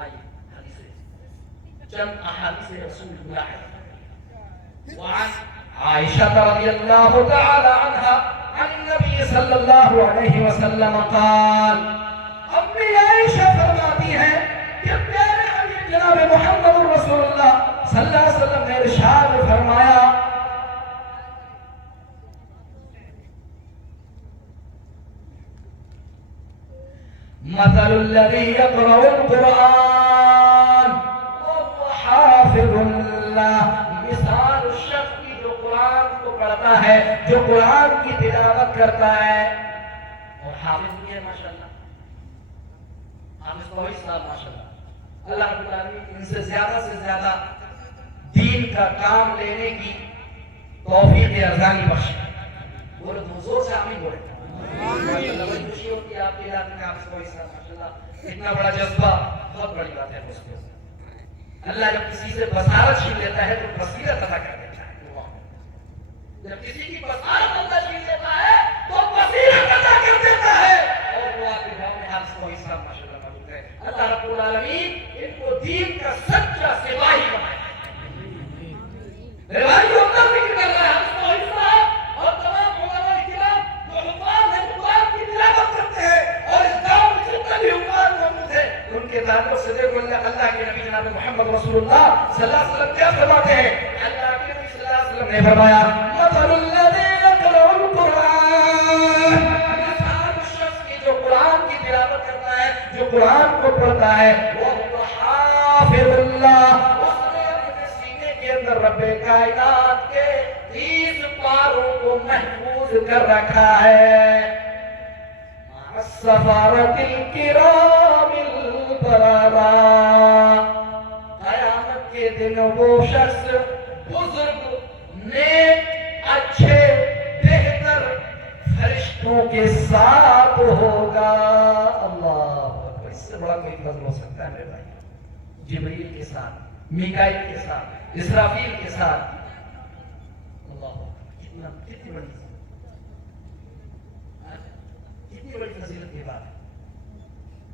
آئیے حدیثیں، چند احادیث رسول اللہ ہے۔ وعن عائشہ رضی اللہ تعالی عنہا عن النبی صلی اللہ علیہ وسلم قال، امی عائشہ فرماتی ہیں کہ پیارے حبیب جناب محمد رسول اللہ صلی اللہ علیہ وسلم نے ارشاد فرمایا، مثل الذي يقرأ القرآن وهو حافظ له، مثال الشخص کی جو قرآن کو پڑھتا ہے، جو قرآن کی تلاوت کرتا ہے اور حافظ بھی ہے ماشاءاللہ، حافظ کوئی صاحب ماشاءاللہ، اللہ رب العالمین ان سے زیادہ دین کا کام لینے کی توفیق ارزانی بخشے۔ بولے تو زور سے آمین بولے۔ ماشاءاللہ بڑی خوشی ہوتی ہے آپ کے علاقے میں حافظ کوئی صاحب ماشاءاللہ، اتنا بڑا جذبہ بہت بڑی بات ہے دوستو۔ اللہ جب کسی سے بصارت چھین لیتا ہے تو بصیرت عطا کر دیتا ہے۔ جب کسی کی بصارت اللہ چھین لیتا ہے تو بصیرت عطا کر دیتا ہے، اور وہ آپ کے گھر میں حافظ کوئی صاحب ماشاءاللہ موجود ہے۔ اللہ رب العالمین ان کو دین کا سچا سپاہی بنائے۔ میرے بھائیو اللہ ذکر کر رہا ہے حافظ کوئی صاحب اور تمام علماء کرام جو حفاظ ہیں، قرآن کی تلاوت کرتے ہیں، اور اس گاؤں میں جتنے بھی حفاظ موجود ہیں ان کے تعلق سے دیکھو اللہ کے نبی جناب محمد رسول اللہ صلی اللہ علیہ وسلم کیا فرماتے ہیں؟ اللہ کے نبی صلی اللہ علیہ وسلم نے فرمایا، مثل الذی یقرأ القرآن، مثال شخص کی جو قرآن کی تلاوت کرتا ہے، جو قرآن کو پڑھتا ہے، وہ حافظ اللہ، اس نے اپنے سینے کے اندر رب کائنات کے 30 پاروں کو محفوظ کر رکھا ہے۔ السفارة الکرام البررہ، قیامت کے دن وہ شخص بزرگ، نیک، اچھے، بہتر فرشتوں کے ساتھ ہوگا۔ اللہ اکبر، اس سے بڑا کوئی فضل ہو سکتا ہے میرے بھائی؟ جبریل کے ساتھ، میکائیل کے ساتھ، اسرافیل کے ساتھ۔ اللہ کتنی بڑی بڑی فضیلت کی بات ہے۔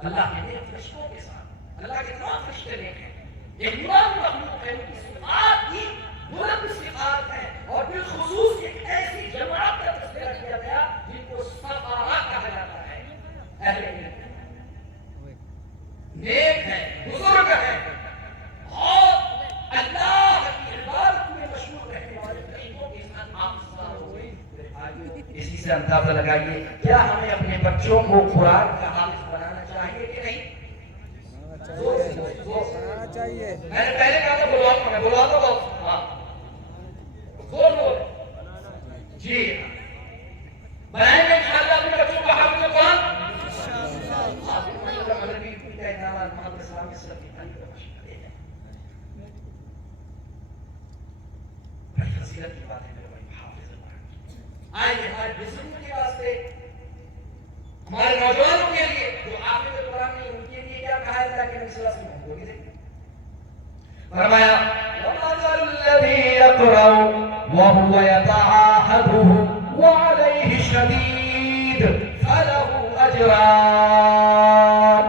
اللہ کے نیک فرشتوں کے ساتھ، اللہ کے تمام فرشتے نیک ہیں، ایک نور مخلوق ہے، ان کی صفات بھی بلند صفات ہیں، اور بالخصوص ایک ایسی جماعت کا تذکرہ کیا گیا جن کو سفارہ کہا جاتا ہے۔ اہل علم نیک ہیں، بزرگ ہیں، اور اللہ کی عبادت میں مشغول رہنے والے فرشتوں کے ساتھ آپ ساتھ ہوئے۔ اسی سے اندازہ لگائیے کیا ہمیں اپنے بچوں کو قرآن کا حافظ بنانا چاہیے کہ نہیں؟ چاہیے۔ میں نے پہلے کہا تھا بلوا دو ہاں زور زور جی بنائیں گے انشاءاللہ اپنے بچوں کو حافظ قرآن۔ فضیلت کی بات ہے میرے بھائی، حافظ قرآن۔ آئیے ہمارے بزرگوں کے واسطے، ہمارے نوجوانوں کے لیے جو حافظ قرآن نہیں ان کے لیے کیا کہا ہے اللہ کے نبی صلی اللہ علیہ وسلم؟ وہ بھی دیکھیں، فرمایا وَمَثَلُ الَّذِي يَقْرَأُ وَهُوَ يَتَعَاهَدُهُ وَعَلَيْهِ شَدِيدٌ فَلَهُ أَجْرَانِ۔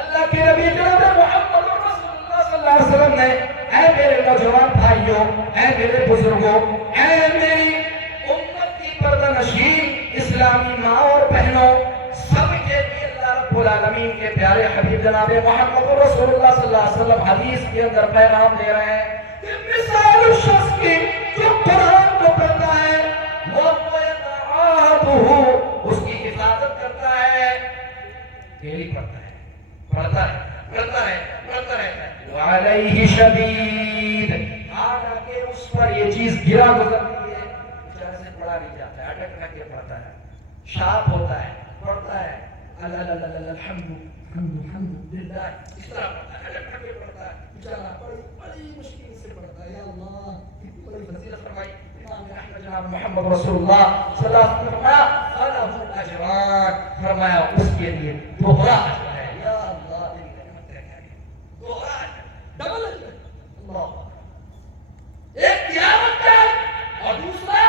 اللہ کے نبی جناب محمد رسول اللہ صلی اللہ علیہ وسلم نے، اے میرے نوجوان بھائیوں، اے میرے بزرگوں، اے میری امت کی پردہ نشین اسلامی ماں اور بہنوں، سب کے لیے اللہ رب العالمین کے پیارے حبیب جناب محمد رسول اللہ صلی اللہ علیہ وسلم حدیث کے اندر پیغام دے رہے ہیں کہ مثال اس شخص کی جو قرآن کو پڑھتا ہے، وہ اس کی حفاظت کرتا ہے، ڈیلی پڑھتا ہے، پڑھتا رہتا ہے، وعلیہ شدید، حالانکہ اس پر یہ چیز گرا گزرتی ہے، بیچارے سے پڑھا نہیں جاتا ہے، اٹک کر کے پڑھتا ہے، شارپ ہوتا ہے، پڑھتا ہے الحمدللہ، اس طرح پڑھتا ہے، اٹک کر کے پڑھتا ہے، بیچارہ بڑی مشکل سے پڑھتا ہے۔ یا اللہ کتنی بڑی فضیلت فرمائی امام احمد جناب محمد رسول اللہ صلی اللہ علیہ وسلم فرمایا فَلَهُ أَجْرَانِ، فرمایا اس کے لیے دوہرا اجر ہے. یا اللہ تیری رحمت ہے، دوہرا اجر، ڈبل اجر. اللہ ایک تلاوت کا اور دوسرا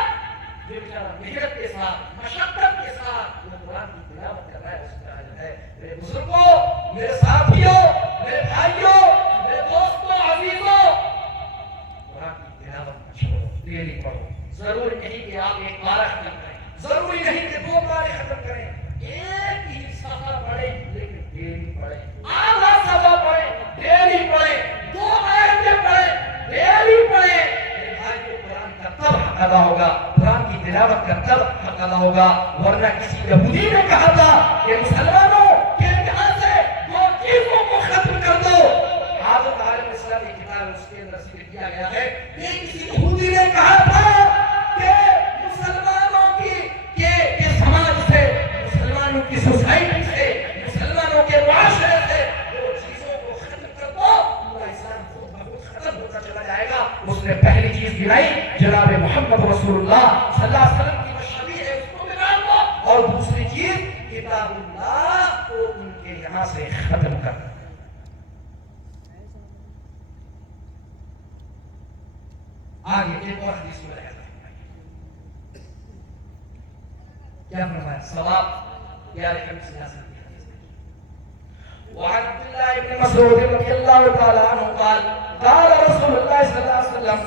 جو بیچارہ محنت کے ساتھ مشقت کے ساتھ وہ قرآن کی تلاوت کر رہا ہے، اس کا اجر ہے. میرے بزرگوں، میرے ساتھیوں، میرے بھائیوں، میرے دوستوں، عزیزوں، قرآن کی تلاوت چھوڑو، ڈیلی پڑھو. ضروری نہیں کہ آپ ایک بار ختم کریں، ضروری نہیں کہ 2 بار ختم کریں. ایک ہی صفحہ پڑھیں لیکن ڈیلی پڑھیں. آدھا صفحہ پڑھیں ڈیلی پڑھیں. 2 آیتیں پڑھیں ڈیلی پڑھیں. میرے بھائیو، قرآن کا تب حق ادا ہوگا، قرآن کی تلاوت کا تب حق ادا ہوگا. ورنہ کسی یہودی نے کہا تھا کہ مسلمانوں کے یہاں سے 2 چیزوں کو ختم کر دو. حافظ عالم اسلامی کتاب اس کے اندر ذکر کیا گیا ہے کہ کسی یہودی نے کہا تھا کہ مسلمانوں کے سماج سے، مسلمانوں کی سوسائٹی سے، مسلمانوں کے معاشرے سے 2 چیزوں کو ختم کر دو، پورا اسلام خود بخود ختم ہوتا چلا جائے گا. اس نے پہلی چیز گنائی جناب محمد رسول اللہ صلی اللہ علیہ وسلم کی مشابہ ہے، اس کو بنا دو. اور دوسری چیز کتاب اللہ کو ان کے یہاں سے ختم کر دو. آگے ایک اور حدیث میں رہتا ہے، کیا فرمایا؟ ثواب پیارے حبیب صلی اللہ علیہ وسلم کی حدیث ہے. وعن عبداللہ ابن مسعود رضی اللہ تعالی عنہ قال قال رسول اللہ صلی اللہ علیہ وسلم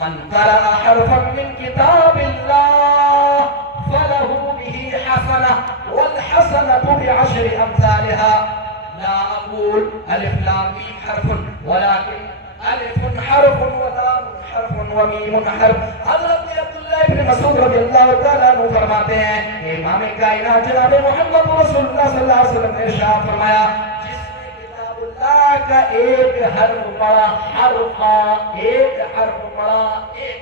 من قرأ حرفا من کتاب اللہ فله به حسنة والحسنة بعشر أمثالها. لا أقول ألف لام ميم حرف ولكن الف حرف ولام حرف ومیم حرف. حضرت عبداللہ ابن مسعود رضی اللہ تعالیٰ عنہ فرماتے ہیں، امام کائنات جناب محمد رسول اللہ صلی اللہ علیہ وسلم نے ارشاد فرمایا، جس نے کتاب اللہ کا ایک حرف پڑھا، ایک حرف پڑھا، ایک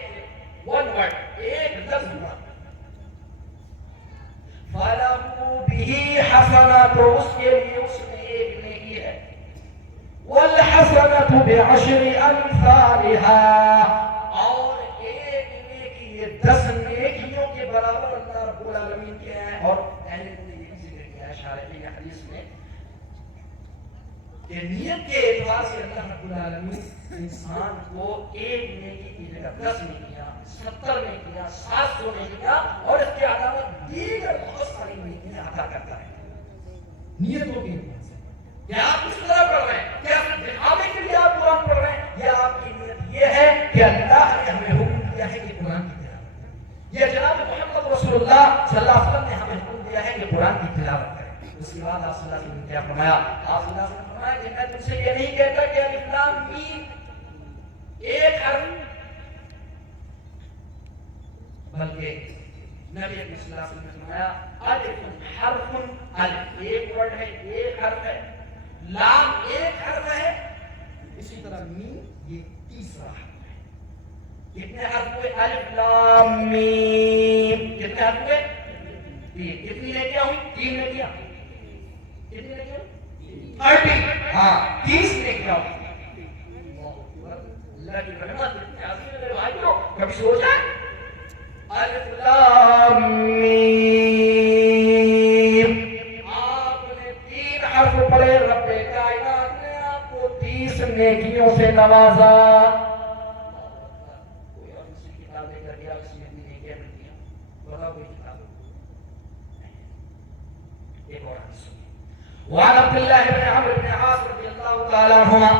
ون ورڈ، ایک لفظ پڑھا، فَلَهُ بِهِ حَسَنَةٌ، تو اس کے لیے اس میں ایک نیکی ہے. والحسنة بعشر أمثالها، اور ایک نیکی 10 نیکیوں کے برابر اللہ رب العالمین کے ہیں. اور اہل نے یہ ذکر کیا ہے شارحین حدیث میں کہ نیت کے اعتبار سے اللہ رب العالمین انسان کو ایک نیکی کی جگہ 10 نیکیاں، 70 نیکیاں، 700 نیکیاں اور اس کے علاوہ دیگر بہت ساری نیکیاں عطا کرتا ہے نیتوں کے اعتبار سے. کیا آپ اس طرح پڑھ رہے ہیں؟ کیا صرف دکھاوے کے لیے آپ قرآن پڑھ رہے ہیں؟ یا آپ کی نیت یہ ہے کہ اللہ نے ہمیں حکم دیا ہے کہ قرآن کی تلاوت کریں؟ یہ جناب محمد رسول اللہ صلی اللہ علیہ وسلم نے ہمیں حکم دیا ہے کہ قرآن کی تلاوت کریں. اس کے بعد آپ صلی اللہ علیہ وسلم نے کیا فرمایا؟ آپ صلی اللہ علیہ وسلم نے فرمایا کہ میں تم سے یہ نہیں کہتا کہ الف لام میم ایک حرف، بلکہ نبی صلی اللہ علیہ وسلم نے فرمایا الف حرف، الف ایک ورڈ ہے، ایک حرف ہے، لام ایک حرف ہے، اسی طرح میم یہ تیسرا حرف ہے. کتنے حرف ہوئے؟ الف لام میم. کتنے حرف ہوئے؟ 3. کتنی نیکیاں ہوئی؟ 3 نیکیاں. کتنی نیکیاں ہوئی؟ 30. ہاں 30 نیکیاں ہوئی. اللہ کی رحمت اتنی عظیم ہے میرے بھائیوں، کبھی سوچا الف لام میم آپ نے 3 حرف پڑھے، رب کائنات نے آپ کو 30 نیکیوں سے نوازا. کوئی اور دوسری کتاب لے کر گیا، اس میں اتنی نیکیاں ملتی ہیں؟ بڑا کوئی کتاب. ایک اور حدیث سنیے. وعن عبد الله بن عمرو بن عاص رضي الله تعالى عنهما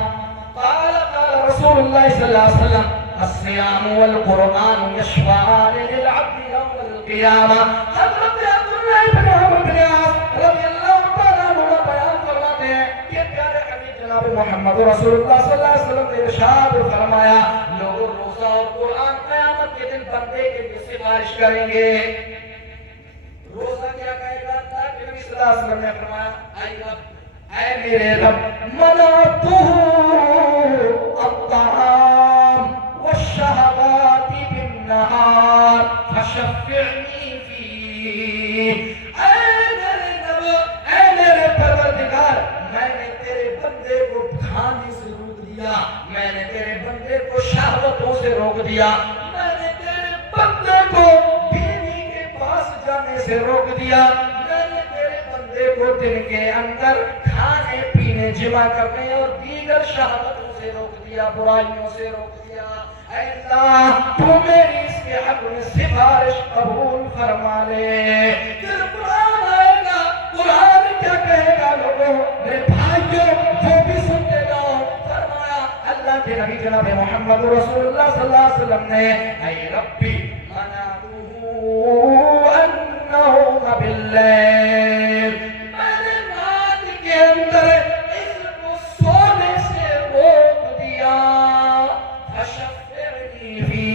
قال قال رسول الله صلى الله عليه وسلم الصيام والقرآن يشفعان للعبد يوم القيامة. حضرت عبداللہ بن عمرو بن عاص رضی اللہ تعالیٰ عنہ بیان فرماتے ہیں کہ پیارے حبیب جناب محمد رسول اللہ صلی اللہ علیہ وسلم نے ارشاد فرمایا، لوگ روزہ اور قرآن قیامت کے دن بندے کے لیے سفارش کریں گے. روزہ کیا کہے گا؟ نبی صلی اللہ علیہ وسلم نے فرمایا، اے رب، اے میرے رب، منعتہ الطعام والشہوات بالنہار فشفعنی فیہ. اے میرے رب، اے میرے پروردگار، میں نے تیرے بندے کو کھانے سے روک دیا، میں نے تیرے بندے کو شہوتوں سے روک دیا، میں نے سے روک دیا، میں نے تیرے بندے کو دن کے اندر کھانے پینے جمع کرنے اور دیگر شہوتوں سے روک دیا، برائیوں سے روک دیا، اے اللہ تو میری اس کے حق میں سفارش قبول فرما لے۔ پھر قرآن آئے گا، قرآن کیا کہے گا لوگوں، میرے بھائیوں وہ بھی سنتے جاؤ۔ فرمایا اللہ کے نبی جناب محمد رسول اللہ صلی اللہ علیہ وسلم نے، اے ربی النوم باللیل، میں نے رات کے اندر اس کو سونے سے روک دیا، فشفعنی فی،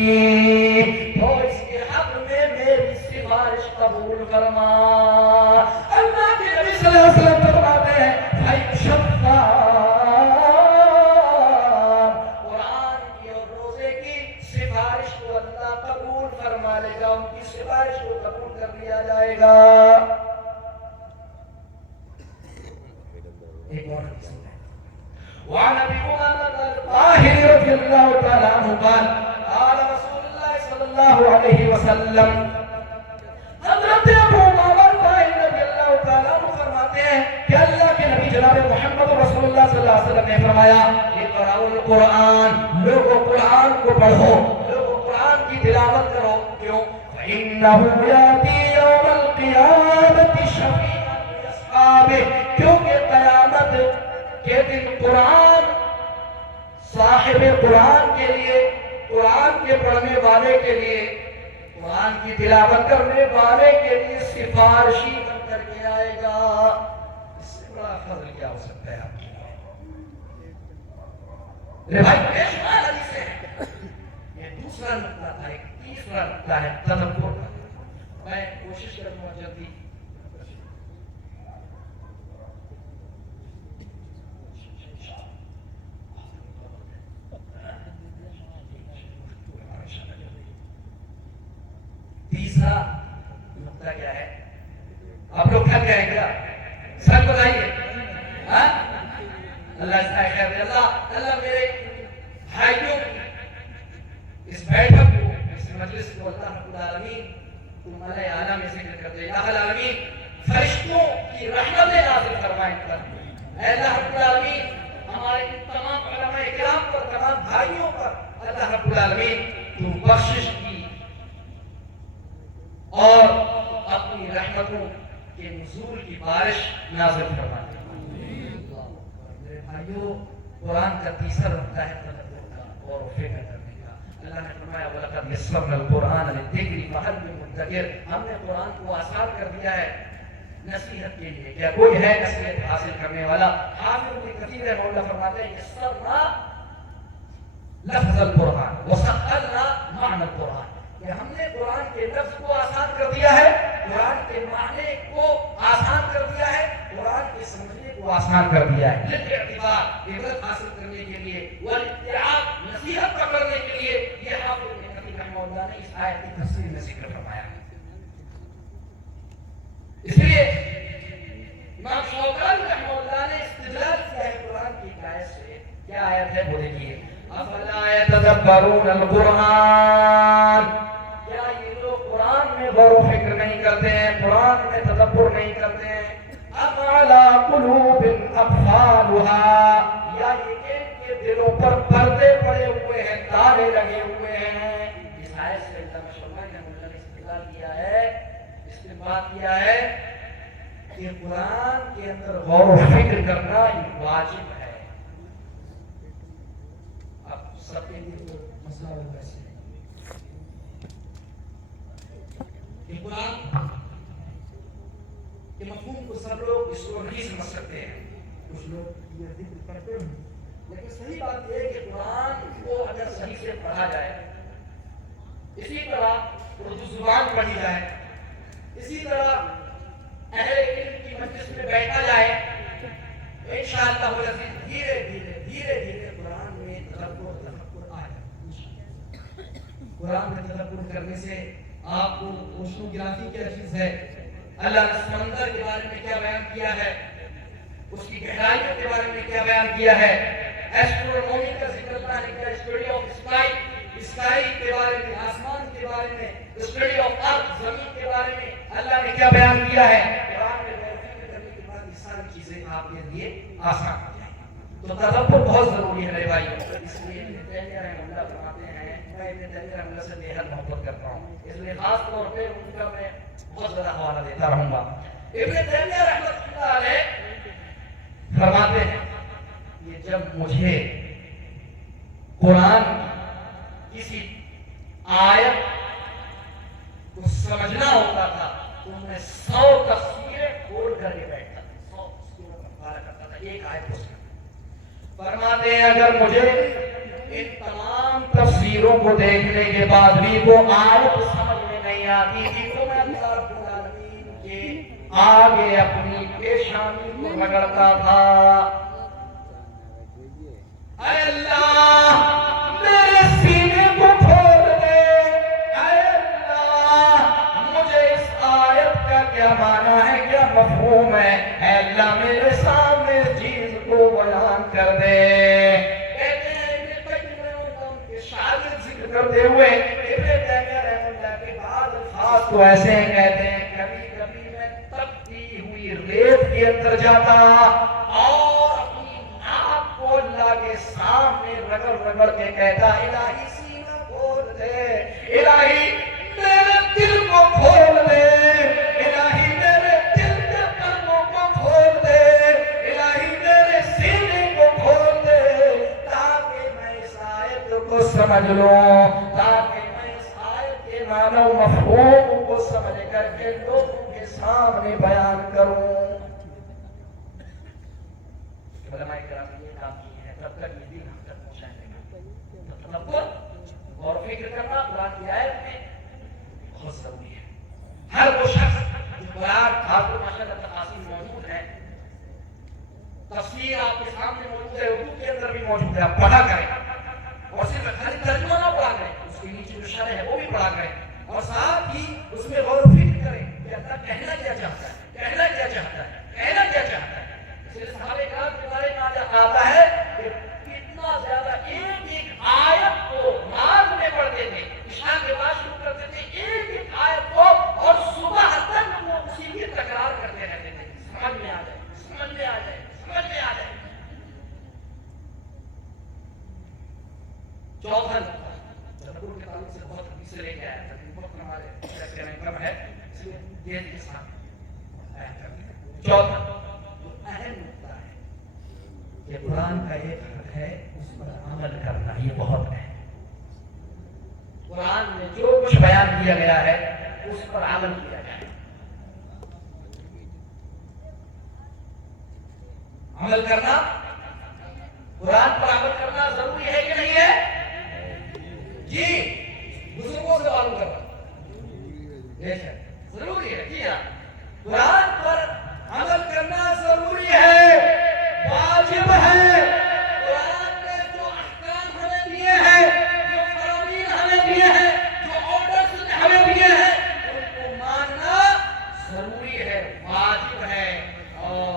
تو اس کے حق میں میری سفارش قبول فرما۔ اللہ کے نبی صلی اللہ علیہ وسلم فرماتے ہیں فیشفع، قرآن کی اور روزے کی سفارش کو اللہ قبول فرما لے گا، ان کی سفارش کو قبول کر لیا جائے گا۔ ایک اور حدیث ہے، وعن ابي امامه الطاهري رضي الله تعالى عنه قال قال رسول الله صلى الله عليه وسلم، حضرت ابو امامہ الطاہری رضی اللہ تعالیٰ عنہ فرماتے ہیں کہ اللہ کے نبی جناب محمد رسول اللہ صلی اللہ علیہ وسلم نے فرمایا، اقرأوا القرآن، لوگوں قرآن کو پڑھو، لوگوں قرآن کی تلاوت کرو، کیوں؟ فإنه يأتي يوم القيامة شفيعا لأصحابه، کیونکہ قیامت کے دن قرآن صاحب قرآن کے لیے، قرآن کے پڑھنے والے کے لیے، قرآن کی تلاوت کرنے والے کے لیے سفارشی بن کر کے آئے گا۔ اس سے بڑا فضل کیا ہو سکتا ہے آپ کے لیے؟ بھائی بے شمار حدیثیں ہیں، یہ دوسرا نقطہ تھا، ایک تیسرا نقطہ ہے تدبر کا۔ میں کوشش کروں گا جلدی تیسرا نقطہ کیا ہے؟ آپ لوگ تھک گئے کیا؟ سب بتائیے۔ اللہ خیر دے، اللہ میرے بھائیوں اس بیٹھک کو، اس مجلس کو اللہ رب العالمین تمہارے اعلیٰ میں ذکر کر دے، اللہ العالمین فرشتوں کی رحمتیں نازل فرمائیں پر، اے اللہ رب العالمین ہمارے تمام علماء کرام پر، تمام بھائیوں پر اللہ رب العالمین تو بخشش کی اور اپنی رحمتوں کے نزول کی بارش نازل فرما دے۔ میرے بھائیوں، قرآن کا تیسرا نقطہ ہے تدبر کا اور فکر کرنے کا۔ اللہ نے فرمایا وَلَقَدْ يَسَّرْنَا الْقُرْآنَ لِلذِّكْرِ فَهَلْ مِن مُدَّكِرٍ، ہم نے قرآن کو آسان کر دیا ہے نصیحت کے لیے، کیا کوئی ہے نصیحت حاصل کرنے والا؟ حافظ ابن کثیر رحمہ اللہ فرماتے ہیں یسرنا لفظ القرآن وسهلنا معنى القرآن، کہ ہم نے قرآن کے لفظ کو آسان کر دیا ہے، قرآن کے معنی کو آسان کر دیا ہے، قرآن کے سمجھنے کو آسان کر دیا ہے، للاعتبار، عبرت حاصل کرنے کے لیے، والاتعاب، نصیحت پکڑنے کے لیے، یہ حافظ ابن کثیر رحمہ اللہ نے اس آیت کی تفسیر میں ذکر فرمایا۔ اس لیے امام شوکانی رحمہ اللہ نے استدلال کیا ہے قرآن کی آیت سے، کیا آیت ہے وہ دیکھیے، افلا یتدبرون القرآن، کیا یہ لوگ قرآن میں غور و فکر نہیں کرتے ہیں، قرآن میں تدبر نہیں کرتے ہیں؟ ام علی قلوب اقفالها، یا یہ کہ ان کے دلوں پر پردے پڑے ہوئے ہیں، تالے لگے ہوئے ہیں۔ اس آیت سے اللہ شوکانی نے استدلال کیا ہے، استنباط کیا ہے کہ قرآن کے اندر غور و فکر کرنا واجب ہے۔ اب سب کے لیے مسئلہ ویسے ہے کہ قرآن کے مفہوم کو سب لوگ اس کو نہیں سمجھ سکتے ہیں، کچھ لوگ یہ ذکر کرتے ہیں، لیکن صحیح بات یہ ہے کہ قرآن کو اگر صحیح سے پڑھا جائے، اسی طرح اردو زبان پڑھی جائے، اسی طرح اہل علم کی مجلس میں بیٹھا جائے، انشاءاللہ العزیز دھیرے دھیرے قرآن میں تدبر آ جائے۔ قرآن میں تدبر کرنے سے آپ کو اوشنوگرافی کیا چیز ہے، اللہ نے سمندر کے بارے میں کیا بیان کیا ہے، اس کی گہرائیوں کے بارے میں کیا بیان کیا ہے، ایسٹرونومی کا ذکر اللہ نے کیا، اسٹڈی آف اسکائی کے بارے میں، آسمان کے بارے میں، اسٹڈی آف ارتھ زمین کے بارے میں اللہ نے کیا بیان کیا ہے؟ قرآن میں فکر کرنے کے بعد یہ ساری چیزیں آپ کے لیے آسان ہو جائیں گی۔ تو تدبر بہت ضروری ہے میرے بھائیوں، اس لیے ابن تیمیہ رحمہ اللہ فرماتے ہیں، میں ابن تیمیہ رحمہ اللہ سے بے حد محبت کرتا ہوں، اس لیے خاص طور پہ ان کا میں بہت زیادہ حوالہ دیتا رہوں گا۔ ابن تیمیہ رحمۃ اللہ علیہ فرماتے ہیں کہ جب مجھے قرآن کی کسی آیت کو سمجھنا ہوتا تھا تو میں 100 تفسیریں کھول کر کے بیٹھتا تھا، 100 تفسیروں کا مطالعہ کرتا تھا ایک آیت کو سمجھنا۔ فرماتے ہیں اگر مجھے ان تمام تفسیروں کو دیکھنے کے بعد بھی وہ آیت سمجھ میں نہیں آتی تھی تو میں اللہ رب العالمین کے آگے اپنی پیشانی کو رگڑتا تھا، اے اللہ میرے سینے کو کھول دے، اے اللہ مجھے اس آیت کا کیا معنی ہے، کیا مفہوم ہے، اے اللہ میرے سامنے اس چیز کو بیان کر دے۔ کہتے ہیں ابن قیم کے شاگرد ذکر کرتے ہوئے ابن تیمیہ رحمہ اللہ کے بعد الفاظ تو ایسے ہیں، کہتے ہیں کبھی کبھی میں تپتی ہوئی ریت کے اندر جاتا اور اپنی ناک کو اللہ کے سامنے رگڑ رگڑ کے کہتا، الہی سینہ کھول دے، الہی میرے دل کو کھول دے، الہی میرے دل کے پردوں کو کھول دے، الہی میرے سینے کو کھول دے، تاکہ میں اس آیت کو سمجھ لوں، تاکہ میں اس آیت کے معنی و مفہوم کو سمجھ کر کے لوگوں کے سامنے بیان کروں۔ علماء کرام نے یہ کام کیے ہیں، تب تک یہ دین ہم تک پہنچانے گا۔ تدبر اور فکر کرنا قرآن کی آیت میں بہت ضروری ہے۔ ہر وہ شخص جو قرآن حاضر ماشاءاللہ تفاسیر موجود ہے، تفسیر آپ کے سامنے موجود ہے، اردو کے اندر بھی موجود ہے، آپ پڑھا کریں اور صرف خالی ترجمہ نہ پڑھا کریں، اس کے نیچے جو شرح ہے وہ بھی پڑھا کریں اور ساتھ ہی اس میں غور و فکر کریں کہ اللہ کہنا کیا چاہتا ہے، کہنا کیا چاہتا ہے، کہنا کیا چاہتا ہے۔ اس لیے صحابہ کرام کے بارے میں آتا ہے کہ کتنا زیادہ ایک ایک آیت کو نماز میں پڑھتے تھے، عشاء کے بعد شروع کرتے تھے ایک ایک آیت کو اور صبح تک وہ اسی کی تکرار کرتے رہتے تھے، سمجھ میں آ جائے، سمجھ میں آ جائے، سمجھ میں آ جائے۔ چوتھا تدبر کے تعلق سے بہت حدیث لے کے آیا تھا، وقت ہمارے کم ہے اس لیے تیزی کے ساتھ آیا کرتے۔ چوتھا اہم نقطہ ہے کہ قرآن کا ایک حق ہے اس پر عمل کرنا، یہ بہت ہے۔ قرآن میں جو کچھ بیان کیا گیا ہے اس پر عمل کیا جائے، عمل کرنا، قرآن پر عمل کرنا ضروری ہے کہ نہیں ہے؟ جی بزرگوں سے معلوم کرنا ضروری ہے، جی ہاں قرآن پر عمل کرنا ضروری ہے، واجب ہے۔ قرآن نے جو احکام ہمیں دیے ہیں، جو فرامین ہمیں دیے ہیں، جو آرڈرز ہمیں دیے ہیں، ان کو ماننا ضروری ہے، واجب ہے۔ اور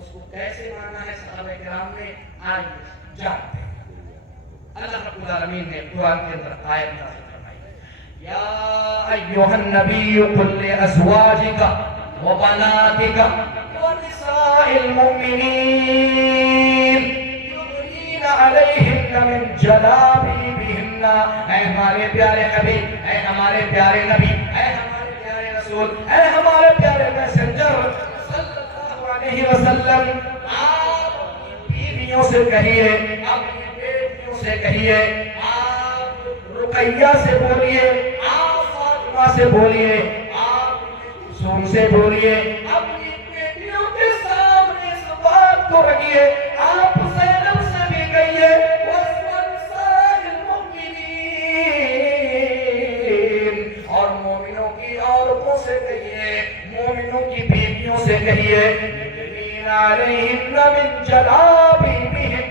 اس کو کیسے ماننا ہے صحابہ کرام نے آئیے جانتے ہیں۔ اللہ رب العالمین نے قرآن کے اندر آیت نازل فرمائی، یا ایھا النبی قل لازواجک وبناتک ونساء المؤمنین یدنین علیہن من جلابیبہن، اے ہمارے پیارے حبیب، اے ہمارے پیارے نبی، اے ہمارے پیارے رسول، اے ہمارے پیارے میسنجر صلی اللہ علیہ وسلم، آپ اپنی بیویوں سے کہیے، اپنی بیٹیوں سے کہیے، آپ رقیہ سے بولیے، آپ فاطمہ سے بولیے، آپ کلثوم سے بولیے، اپنی بیٹیوں کے سامنے اس بات کو رکھیے، آپ زینب سے بھی کہیے، وَنِسَاءِ الْمُؤْمِنِينَ، اور مومنوں کی عورتوں سے کہیے، مومنوں کی بیویوں سے کہیے، یدنین علیہن من جلابیبہن،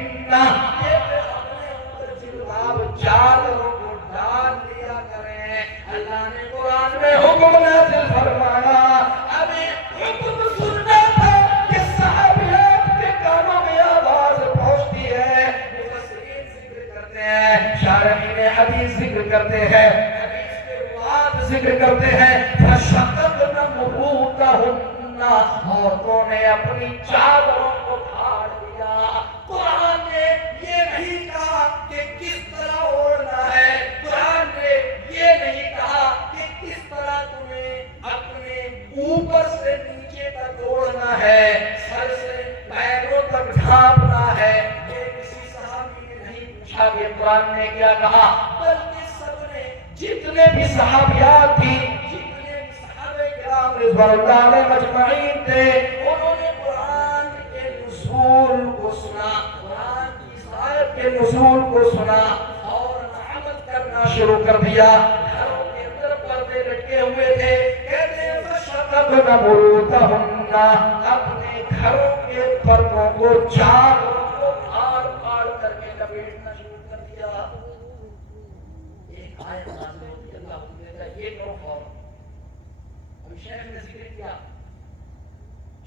چادروں کو ڈال لیا کریں۔ اللہ نے قرآن میں حکم نازل فرمایا، ابھی حکم سننا تھا کہ صحابیات کے کانوں میں آواز پہنچتی ہے، مفسرین ذکر کرتے ہیں، شارحین حدیث ذکر کرتے ہیں، حدیث کے روات ذکر کرتے ہیں، فشققن مروت رؤوسهن، عورتوں نے اپنی چادروں کو پھاڑ دیا. قرآن نے یہ نہیں کہا کہ کس طرح اوڑھنا ہے، قرآن نے یہ نہیں کہا کہ کس طرح تمہیں اپنے اوپر سے نیچے تک اوڑھنا ہے، سر سے پیروں تک ڈھانپنا ہے. یہ کسی صحابی نے نہیں پوچھا کہ قرآن نے کیا کہا، بلکہ سب نے، جتنے بھی صحابیات تھی، جتنے بھی صحابہ کرام رضوان اللہ علیہ مجمعین تھے، انہوں نے قرآن کے نزول کو سنا، قرآن کی اس آیت کے نزول کو سنا اور عمل کرنا شروع کر دیا. گھروں کے اندر پردے لٹکے ہوئے تھے، کہتے ہیں فشققن بُیوتَہُنَّ، اپنے گھروں کے پردوں کو، چادروں کو پھاڑ پھاڑ کر کے لپیٹنا شروع کر دیا. ایک آیت نازل ہوتی ہے، اللہ حکم دیتا ہے یہ کرو فوراً. ابھی شیخ نے ذکر کیا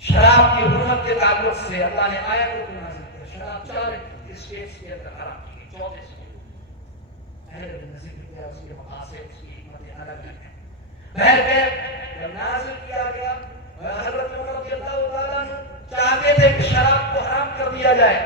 شراب کی حرمت کے تعلق سے، اللہ نے آیت کو نازل کیا. شراب 4 اسٹیٹس کے اندر حرام کی گئی، 4 اسٹیٹ. اہل علم نے ذکر کیا اس کے مقاصد، اس کی حکمتیں الگ الگ ہیں. بہرکیف جب نازل کیا گیا، حضرت عمر رضی اللہ تعالیٰ عنہ چاہتے تھے کہ شراب کو حرام کر دیا جائے.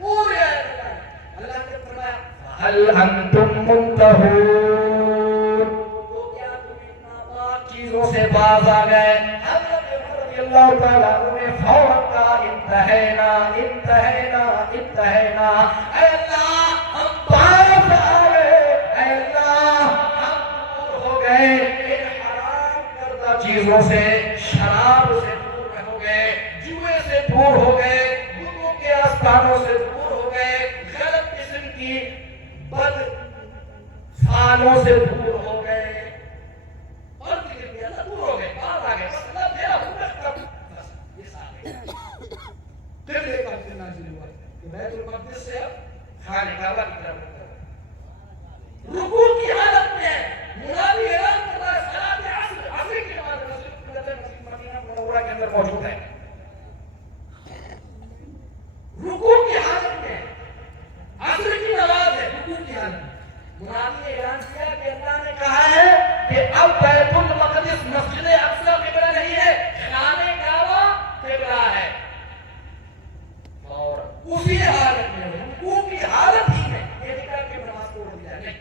پورے اللہ نے فرمایا هل انتم منتهون، تو کیا تم ان ناپاک چیزوں سے باز آ گئے؟ حضرت عمر رضی اللہ تعالیٰ عنہ نے فوراً کہا انتہینا انتہینا انتہینا، اے اللہ ہم باز آ گئے، اے اللہ ہم دور ہو گئے ان حرام کردہ چیزوں سے. شراب سے دور ہو گئے، جوئے سے دور ہو گئے، بتوں کے آستانوں سے دور ہو گئے، غلط قسم کی بد فعالوں سے دور ہو گئے. اور ذکر کیا نا، دور ہو گئے، باہر آ گئے، بس اللہ میرا حکم کب بس یہ سارے. پھر ایک وقت نازل ہوا کہ بیت المقدس سے اب خانہ کعبہ کی طرف رکوع کی حالت میں منادی اعلان کر رہا ہے صلاۃ عصر کی نماز مسجد مدینہ منورہ کے اندر موجود ہے. رکوع کی حالت میں عصر کی نماز ہے، رکوع کی حالت میں منادی نے اعلان کیا کہ اللہ نے کہا ہے کہ اب بیت المقدس مسجد اقصی قبلہ نہیں ہے، خانہ کعبہ قبلہ ہے. اور اسی حالت میں رکوع کی حالت ہی میں یہ نہیں کہا کہ نماز توڑ دیا، نہیں،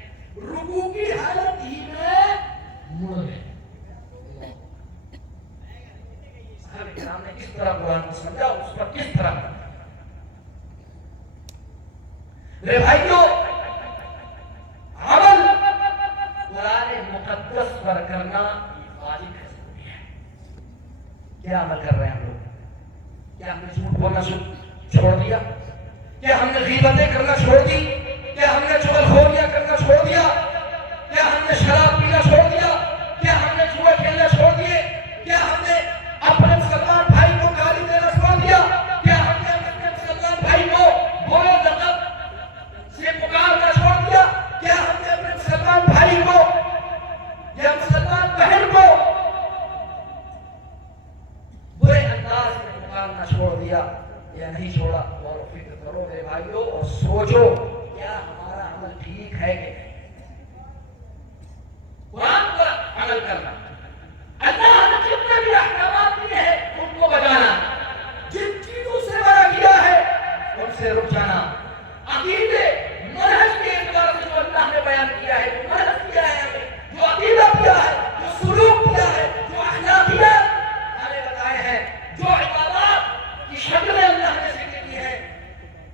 رکوع کی حالت ہی میں مڑ گئے. صحابہ کرام نے کس طرح قرآن کو سمجھا، اس پر کس طرح. میرے بھائیوں، عمل قرآن مقدس پر کرنا واجب ہے، ضروری ہے. کیا عمل کر رہے ہیں ہم لوگ؟ کیا ہم نے جھوٹ بولنا چھوڑ دیا؟ کیا ہم نے غیبتیں کرنا چھوڑ دی؟ کیا ہم نے چغلخوریاں کرنا چھوڑ دیا؟ کیا ہم نے شراب پینا چھوڑ دیا؟ کیا ہم نے جوا کھیلنا چھوڑ دیے؟ کیا ہم نے اپنے مسلمان بھائی کو گالی دینا چھوڑ دیا؟ کیا ہم نے اپنے مسلمان بھائی کو برے لقب سے پکارنا چھوڑ دیا؟ کیا ہم نے اپنے مسلمان بھائی کو یا مسلمان بہن کو برے انداز میں پکارنا چھوڑ دیا یا نہیں چھوڑا؟ اور فکر کرو میرے بھائیوں اور سوچو کیا ہمارا عمل ٹھیک ہے کہ نہیں. قرآن پر عمل کرنا، اللہ نے جتنے بھی احکامات دیے ہیں ان کو بجانا، جن چیزوں سے منع کیا ہے ان سے رک جانا. عقیدے منہج کے اعتبار سے جو اللہ نے بیان کیا ہے، جو منہج کیا ہے ہمیں، جو عقیدہ کیا ہے، جو سلوک کیا ہے، جو اخلاقیات ہمیں بتائے ہیں، جو عبادات کی شکلیں اللہ نے ذکر کی ہیں،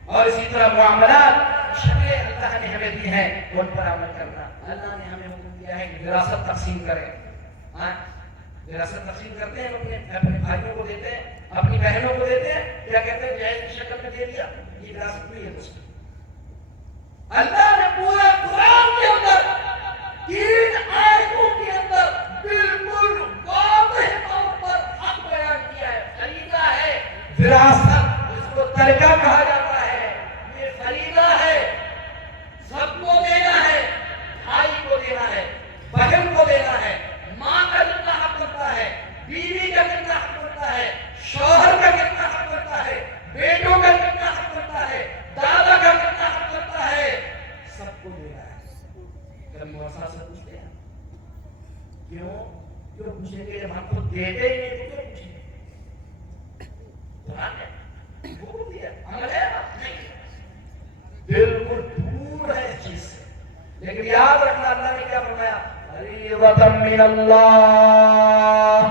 اور اسی طرح معاملات کی شکلیں اللہ نے ہمیں دی ہیں، ان پر عمل کرنا. اللہ نے ہمیں حکم دیا ہے کہ وراثت تقسیم کریں. وراثت تقسیم کرتے ہیں، اپنے بھائیوں کو دیتے ہیں، اپنی بہنوں کو دیتے ہیں، کیا کہتے ہیں جائز کی شکل میں دے دیا. یہ وراثت نہیں ہے دوستو. اللہ نے پورے قرآن کے اندر 3 آیتوں کے اندر بالکل واضح طور پر حق بیان کیا ہے. فریضہ ہے وراثت، اس کو ترکہ کہا جاتا ہے. یہ فریضہ ہے، سب کو دینا ہے، بھائی کو دینا ہے، بہن کو دینا ہے، ماں کا جتنا حق بنتا ہے، بیوی کا جتنا حق بنتا ہے، شوہر کا جتنا حق بنتا ہے، بیٹوں کا جتنا حق بنتا ہے، دادا کا جتنا حق بنتا ہے، سب کو دینا ہے. کبھی ورثہ سے پوچھتے ہیں کیوں؟ جو پوچھیں گے جب ہم خود دیتے ہی نہیں تو پوچھیں گے. قرآن ہے وہ دیا عمل ہے نہیں, بالکل دور ہے اس چیز سے. لیکن یاد رکھنا اللہ نے کیا فرمایا, فریضۃ من اللہ.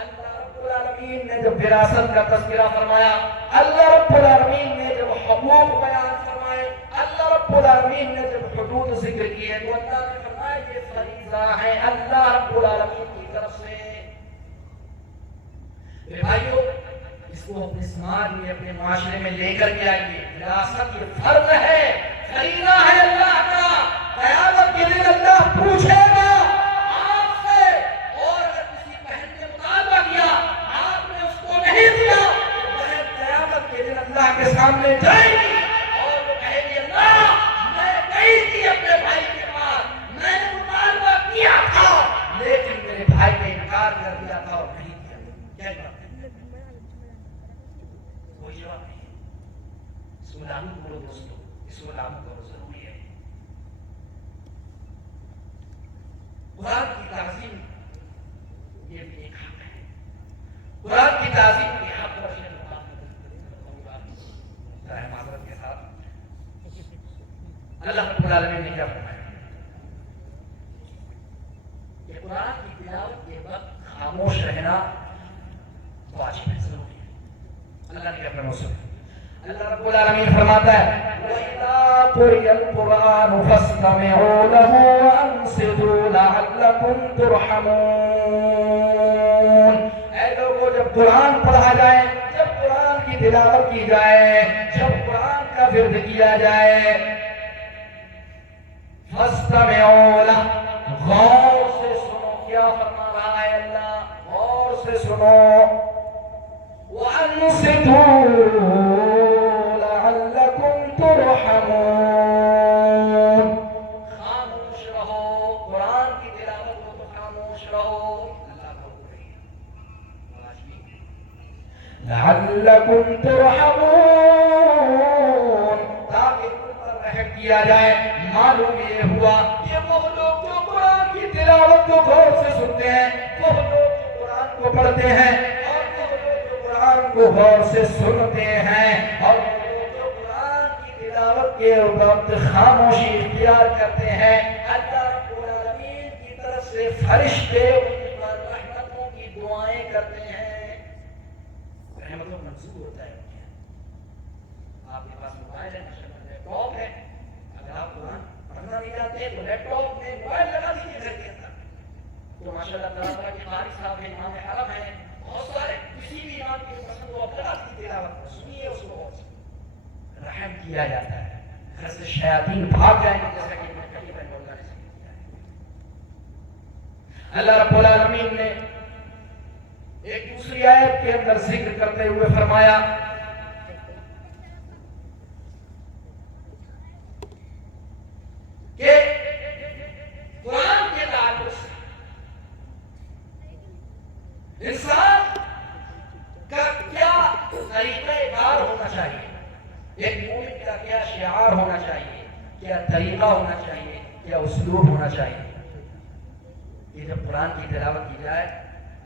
اللہ رب العالمین نے جب وراثت کا تذکرہ فرمایا, اللہ رب العالمین نے جب حقوق بیان فرمائے, اللہ رب العالمین نے جب حدود ذکر کیے تو اللہ نے فرمایا یہ فریضہ ہے اللہ رب العالمین کی طرف سے. میرے بھائیو, اس کو اپنے سماج میں اپنے معاشرے میں لے کر کے آئیے. وراثت یہ فرض ہے, فریضہ ہے اللہ کا. قیامت کے دن اللہ پوچھے گا آپ سے, اور اگر کسی بہن نے مطالبہ کیا آپ نے اس کو نہیں دیا, بہن قیامت کے دن اللہ کے سامنے جائے گی اور وہ کہے گی اللہ میں گئی تھی اپنے بھائی کے پاس, میں نے مطالبہ کیا تھا لیکن میرے بھائی نے انکار کر دیا تھا اور نہیں دیا. کیا جواب ہے؟ کوئی جواب نہیں. اس کو لاگو کرو دوستو, اس کو لاگو کرو, ضروری ہے. قرآن کی تعظیم یہ بھی ایک حق ہے. قرآن کی تعظیم کے حق پر معذرت کے ساتھ اللہ رب العالمین نے کیا فرمایا کہ قرآن کی تلاوت کے وقت خاموش رہنا واجب ہے, ضروری ہے. اللہ نے کیا فرمایا, اللہ رب العالمین فرماتا ہے وَإِذَا قُرِئَ الْقُرْآنُ فَاسْتَمِعُوا لَهُ وَأَنصِتُوا لَعَلَّكُمْ تُرْحَمُونَ. اے لوگوں, جب قرآن پڑھا جائے, جب قرآن کی تلاوت کی جائے, جب قرآن کا ورد کیا جائے, فَاسْتَمِعُوا لَهُ, غور سے سنو. کیا فرما رہا ہے اللہ, غور سے سنو. وَأَنصِتُوا لَعَلَّكُمْ تُرْحَمُونَ, خاموش رہو. قرآن کی تلاوت ہو تو خاموش رہو. اللہ کو رہی لعلکم ترحمون, تاکہ تم پر رحم کیا جائے. معلوم یہ ہوا کہ وہ لوگ جو قرآن کی تلاوت کو غور سے سنتے ہیں, وہ لوگ جو قرآن کو پڑھتے ہیں, اور وہ لوگ جو قرآن کو غور سے سنتے ہیں, اور وہ لوگ جو قرآن کی تلاوت کے وقت خاموشی اختیار کرتے ہیں, اللہ رب العالمین کی طرف سے فرشتے ان پر رحمتوں کی دعائیں کرتے ہیں. رحمتوں منظور ہوتا ہے. آپ کے پاس موبائل ہے, لیپ ٹاپ ہے, اگر آپ قرآن پڑھنا نہیں جانتے ہیں تو لیپ ٹاپ میں موبائل لگا دیجیے گھر کے اندر. تو ماشاءاللہ تعالیٰ کے قاری صاحب ہیں, امام حرم ہیں, بہت سارے, کسی بھی امام کی پسند ہو قرآن کی تلاوت سنیے, اس کو رحم کیا جاتا ہے. گھر سے شیاطین بھاگ جائیں گے, جیسا کہ ابن قیم رحمہ اللہ نے ذکر کیا ہے. اللہ رب العالمین نے ایک دوسری آیت کے اندر ذکر کرتے ہوئے فرمایا کہ قرآن کے تعلق سے انسان کا کیا طریقہ کار ہونا چاہیے, ایک مومن کا کیا شعار ہونا چاہیے, کیا طریقہ ہونا چاہیے, کیا اسلوب ہونا چاہیے. کہ جب قرآن کی تلاوت کی جائے,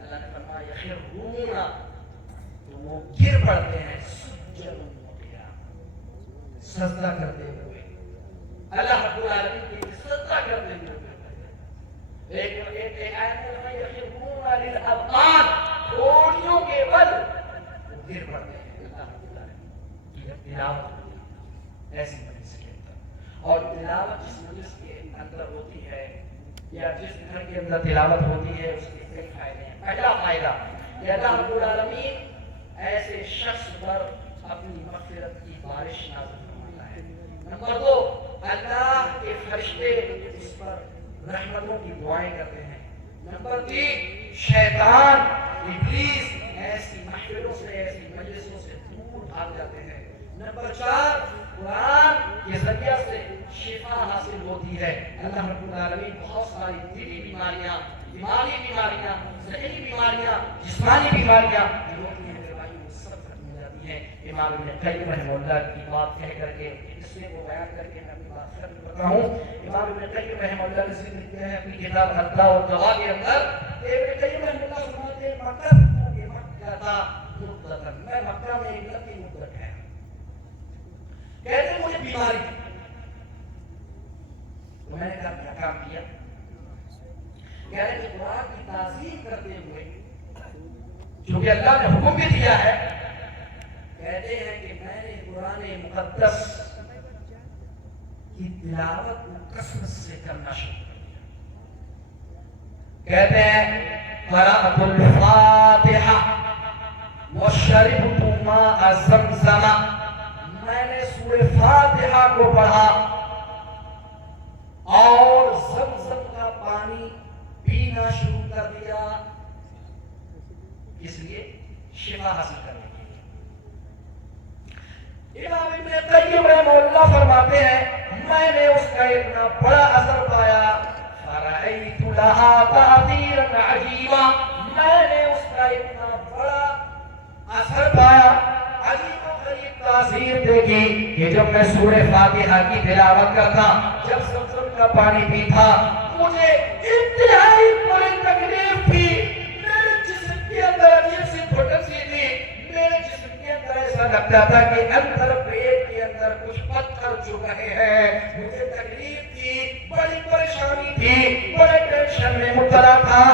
اللہ نے فرمایا یخرون, تو وہ گر پڑتے ہیں سجدہ کرتے ہوئے. اللہ رب العالمین کی سجدہ کرتے ہوئے. ایک آیت میں یخرون للأذقان, گھوڑیوں کے بل وہ گر پڑتے ہیں. اللہ رب العالمین کی جب تلاوت ہوتی ہے ایسی مجلس کے اندر, اور تلاوت جس مجلس کے اندر ہوتی ہے یا جس گھر کے اندر تلاوت ہوتی ہے اس کے کئی فائدے ہیں. پہلا فائدہ کہ اللہ رب العالمین ایسے شخص پر اپنی مغفرت کی بارش نازل فرماتا ہے. نمبر 2, اللہ کے فرشتے اس پر رحمتوں کی دعائیں کرتے ہیں. نمبر 3, شیطان ابلیس ایسی محفلوں سے, ایسی مجلسوں سے دور بھاگ جاتے ہیں. نمبر 4, قرآن کے ذریعہ سے شفا حاصل ہوتی ہے. اللہ رب العالمین بہت ساری دلی بیماریاں, دماغی بیماریاں, ذہنی بیماریاں, جسمانی بیماریاں جو ہوتی ہیں میرے بھائی, وہ سب ختم ہو جاتی ہیں. امام ابن قیم رحمہ اللہ کی بات کہہ کر کے, اس کو بیان کر کے میں اپنی بات ختم کرتا ہوں. امام ابن قیم رحمہ اللہ نے ذکر کیا ہے اپنی کتاب الداء والدواء کے اندر ابن قیم رحمۃ اللہ فرماتے ہیں مکہ مدتاً، میں مکہ میں ایک لمبی مدت ہے، کہتے ہیں مجھے بیماری تھی، تو میں نے کہا کیا کام کیا؟ کہہ رہے کہ قرآن کی تعظیم کرتے ہوئے، چونکہ اللہ نے حکم بھی دیا ہے، کہتے ہیں کہ میں نے قرآن مقدس کی تلاوت کو کثرت سے کرنا شروع کر دیا۔ کہتے ہیں قرأت الفاتحہ وشربت ماء زمزم، میں نے سورہ فاتحہ کو پڑھا اور زمزم کا پانی پینا شروع کر دیا، اس لیے شفا حاصل کرنے کے لیے۔ امام ابن قیم رحمہ اللہ فرماتے ہیں میں نے اس کا اتنا بڑا اثر پایا، فرأیت لها تأثیرا عجیبا، میں نے اس کا اتنا بڑا اثر پایا، عجیب و غریب تاثیر دیکھی کہ جب میں سورہ فاتحہ کی تلاوت کرتا، جب زمزم کا پانی پیتا، مجھے انتہائی بڑی تکلیف تھی، میرے جسم کے اندر عجیب سی پھٹن سی تھی، میرے جسم کے اندر ایسا لگتا تھا کہ اندر پیٹ کے اندر کچھ پتھر چبھ رہے ہیں، مجھے تکلیف تھی، بڑی پریشانی تھی، بڑے ٹینشن میں مبتلا تھا،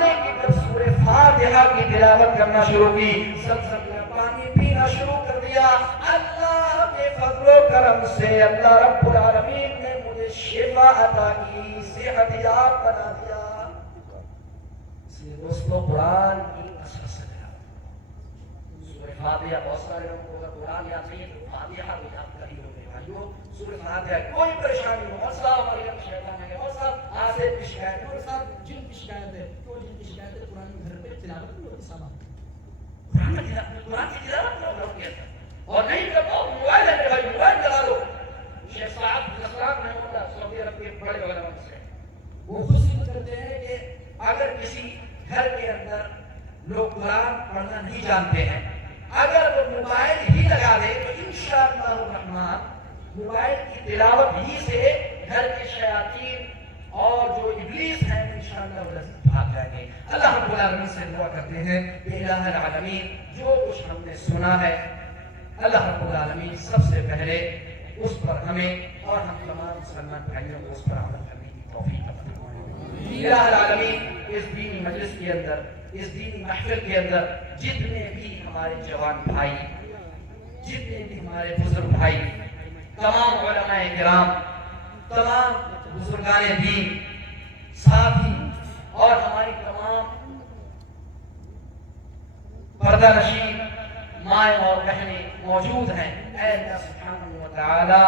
لیکن جب سورہ فاتحہ کی تلاوت کرنا شروع کی، زمزم کا پانی پینا شروع کر دیا، اللہ کے فضل و کرم سے اللہ رب العالمین نے مجھے شفا عطا کی، صحت یاب بنا دیا۔ اس لیے دوستو قرآن کی اثر سے سورہ فاتحہ، بہت سارے لوگوں کو اگر قرآن یاد نہیں ہے تو فاتحہ بھی یاد کری ہوگی بھائیو، سورہ فاتحہ کوئی پریشانی ہو، السلام علیکم شیطان ہے، اور صاحب آسے کی شکایت ہے، اور صاحب جن کی شکایت ہے، تو جن کی شکایت ہے قرآن میں گھر پہ تلاوت نہیں ہوتی صاحب، قرآن کی تلاوت نہیں ہوتی ہے، اور نہیں کرو موبائل ہے بھائی، موبائل چلا لو۔ شیخ صاحب نصران رحمہ اللہ سعودی عرب کے بڑے علماء سے وہ خود ذکر کرتے ہیں کہ اگر کسی گھر کے اندر لوگ قرآن پڑھنا نہیں جانتے ہیں، اگر وہ موبائل ہی لگا دے تو انشاءاللہ الرحمن موبائل کی تلاوت ہی سے گھر کے شیاطین اور جو ابلیس ہیں انشاءاللہ وہ بھاگ جائیں گے۔ اللہ رب العالمین سے دعا کرتے ہیں کہ الہ العالمین جو کچھ ہم نے سنا ہے اللہ رب العالمین سب سے پہلے اس پر ہمیں اور ہم تمام مسلمان بھائیوں کو اس پر عمل کرنے کی توفیق عطا فرمائے۔ الہ العالمین اس دینی مجلس کے اندر، اس دینی محفل کے اندر جتنے بھی ہمارے جوان بھائی، جتنے بھی ہمارے بزرگ بھائی، تمام علماء کرام، تمام بزرگان دین، ساتھی اور ہماری تمام پردہ نشین مائیں اور بہنیں موجود ہیں، اے اللہ سبحانہ وتعالی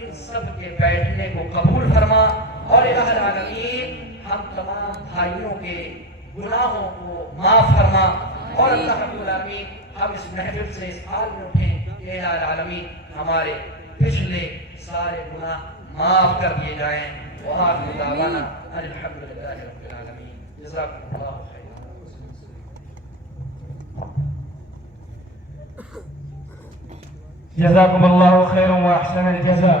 ان سب کے بیٹھنے کو قبول فرما، اور الہ العالمین ہم تمام بھائیوں کے گناہوں کو معاف فرما، اور اللہ رب العالمین ہم اس محفل سے اس حال میں اٹھیں کہ الہ العالمین ہمارے پچھلے سارے گناہ معاف کر دیے جائیں۔ وآخر دعوانا الحمدللہ رب العالمین۔ جزاکم اللہ خیر۔ جزاکم اللہ خیر و احسن الجزا۔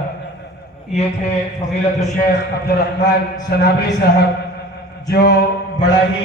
یہ تھے فضیلت الشیخ عبد الرحمن سنابلی صاحب جو بڑا ہی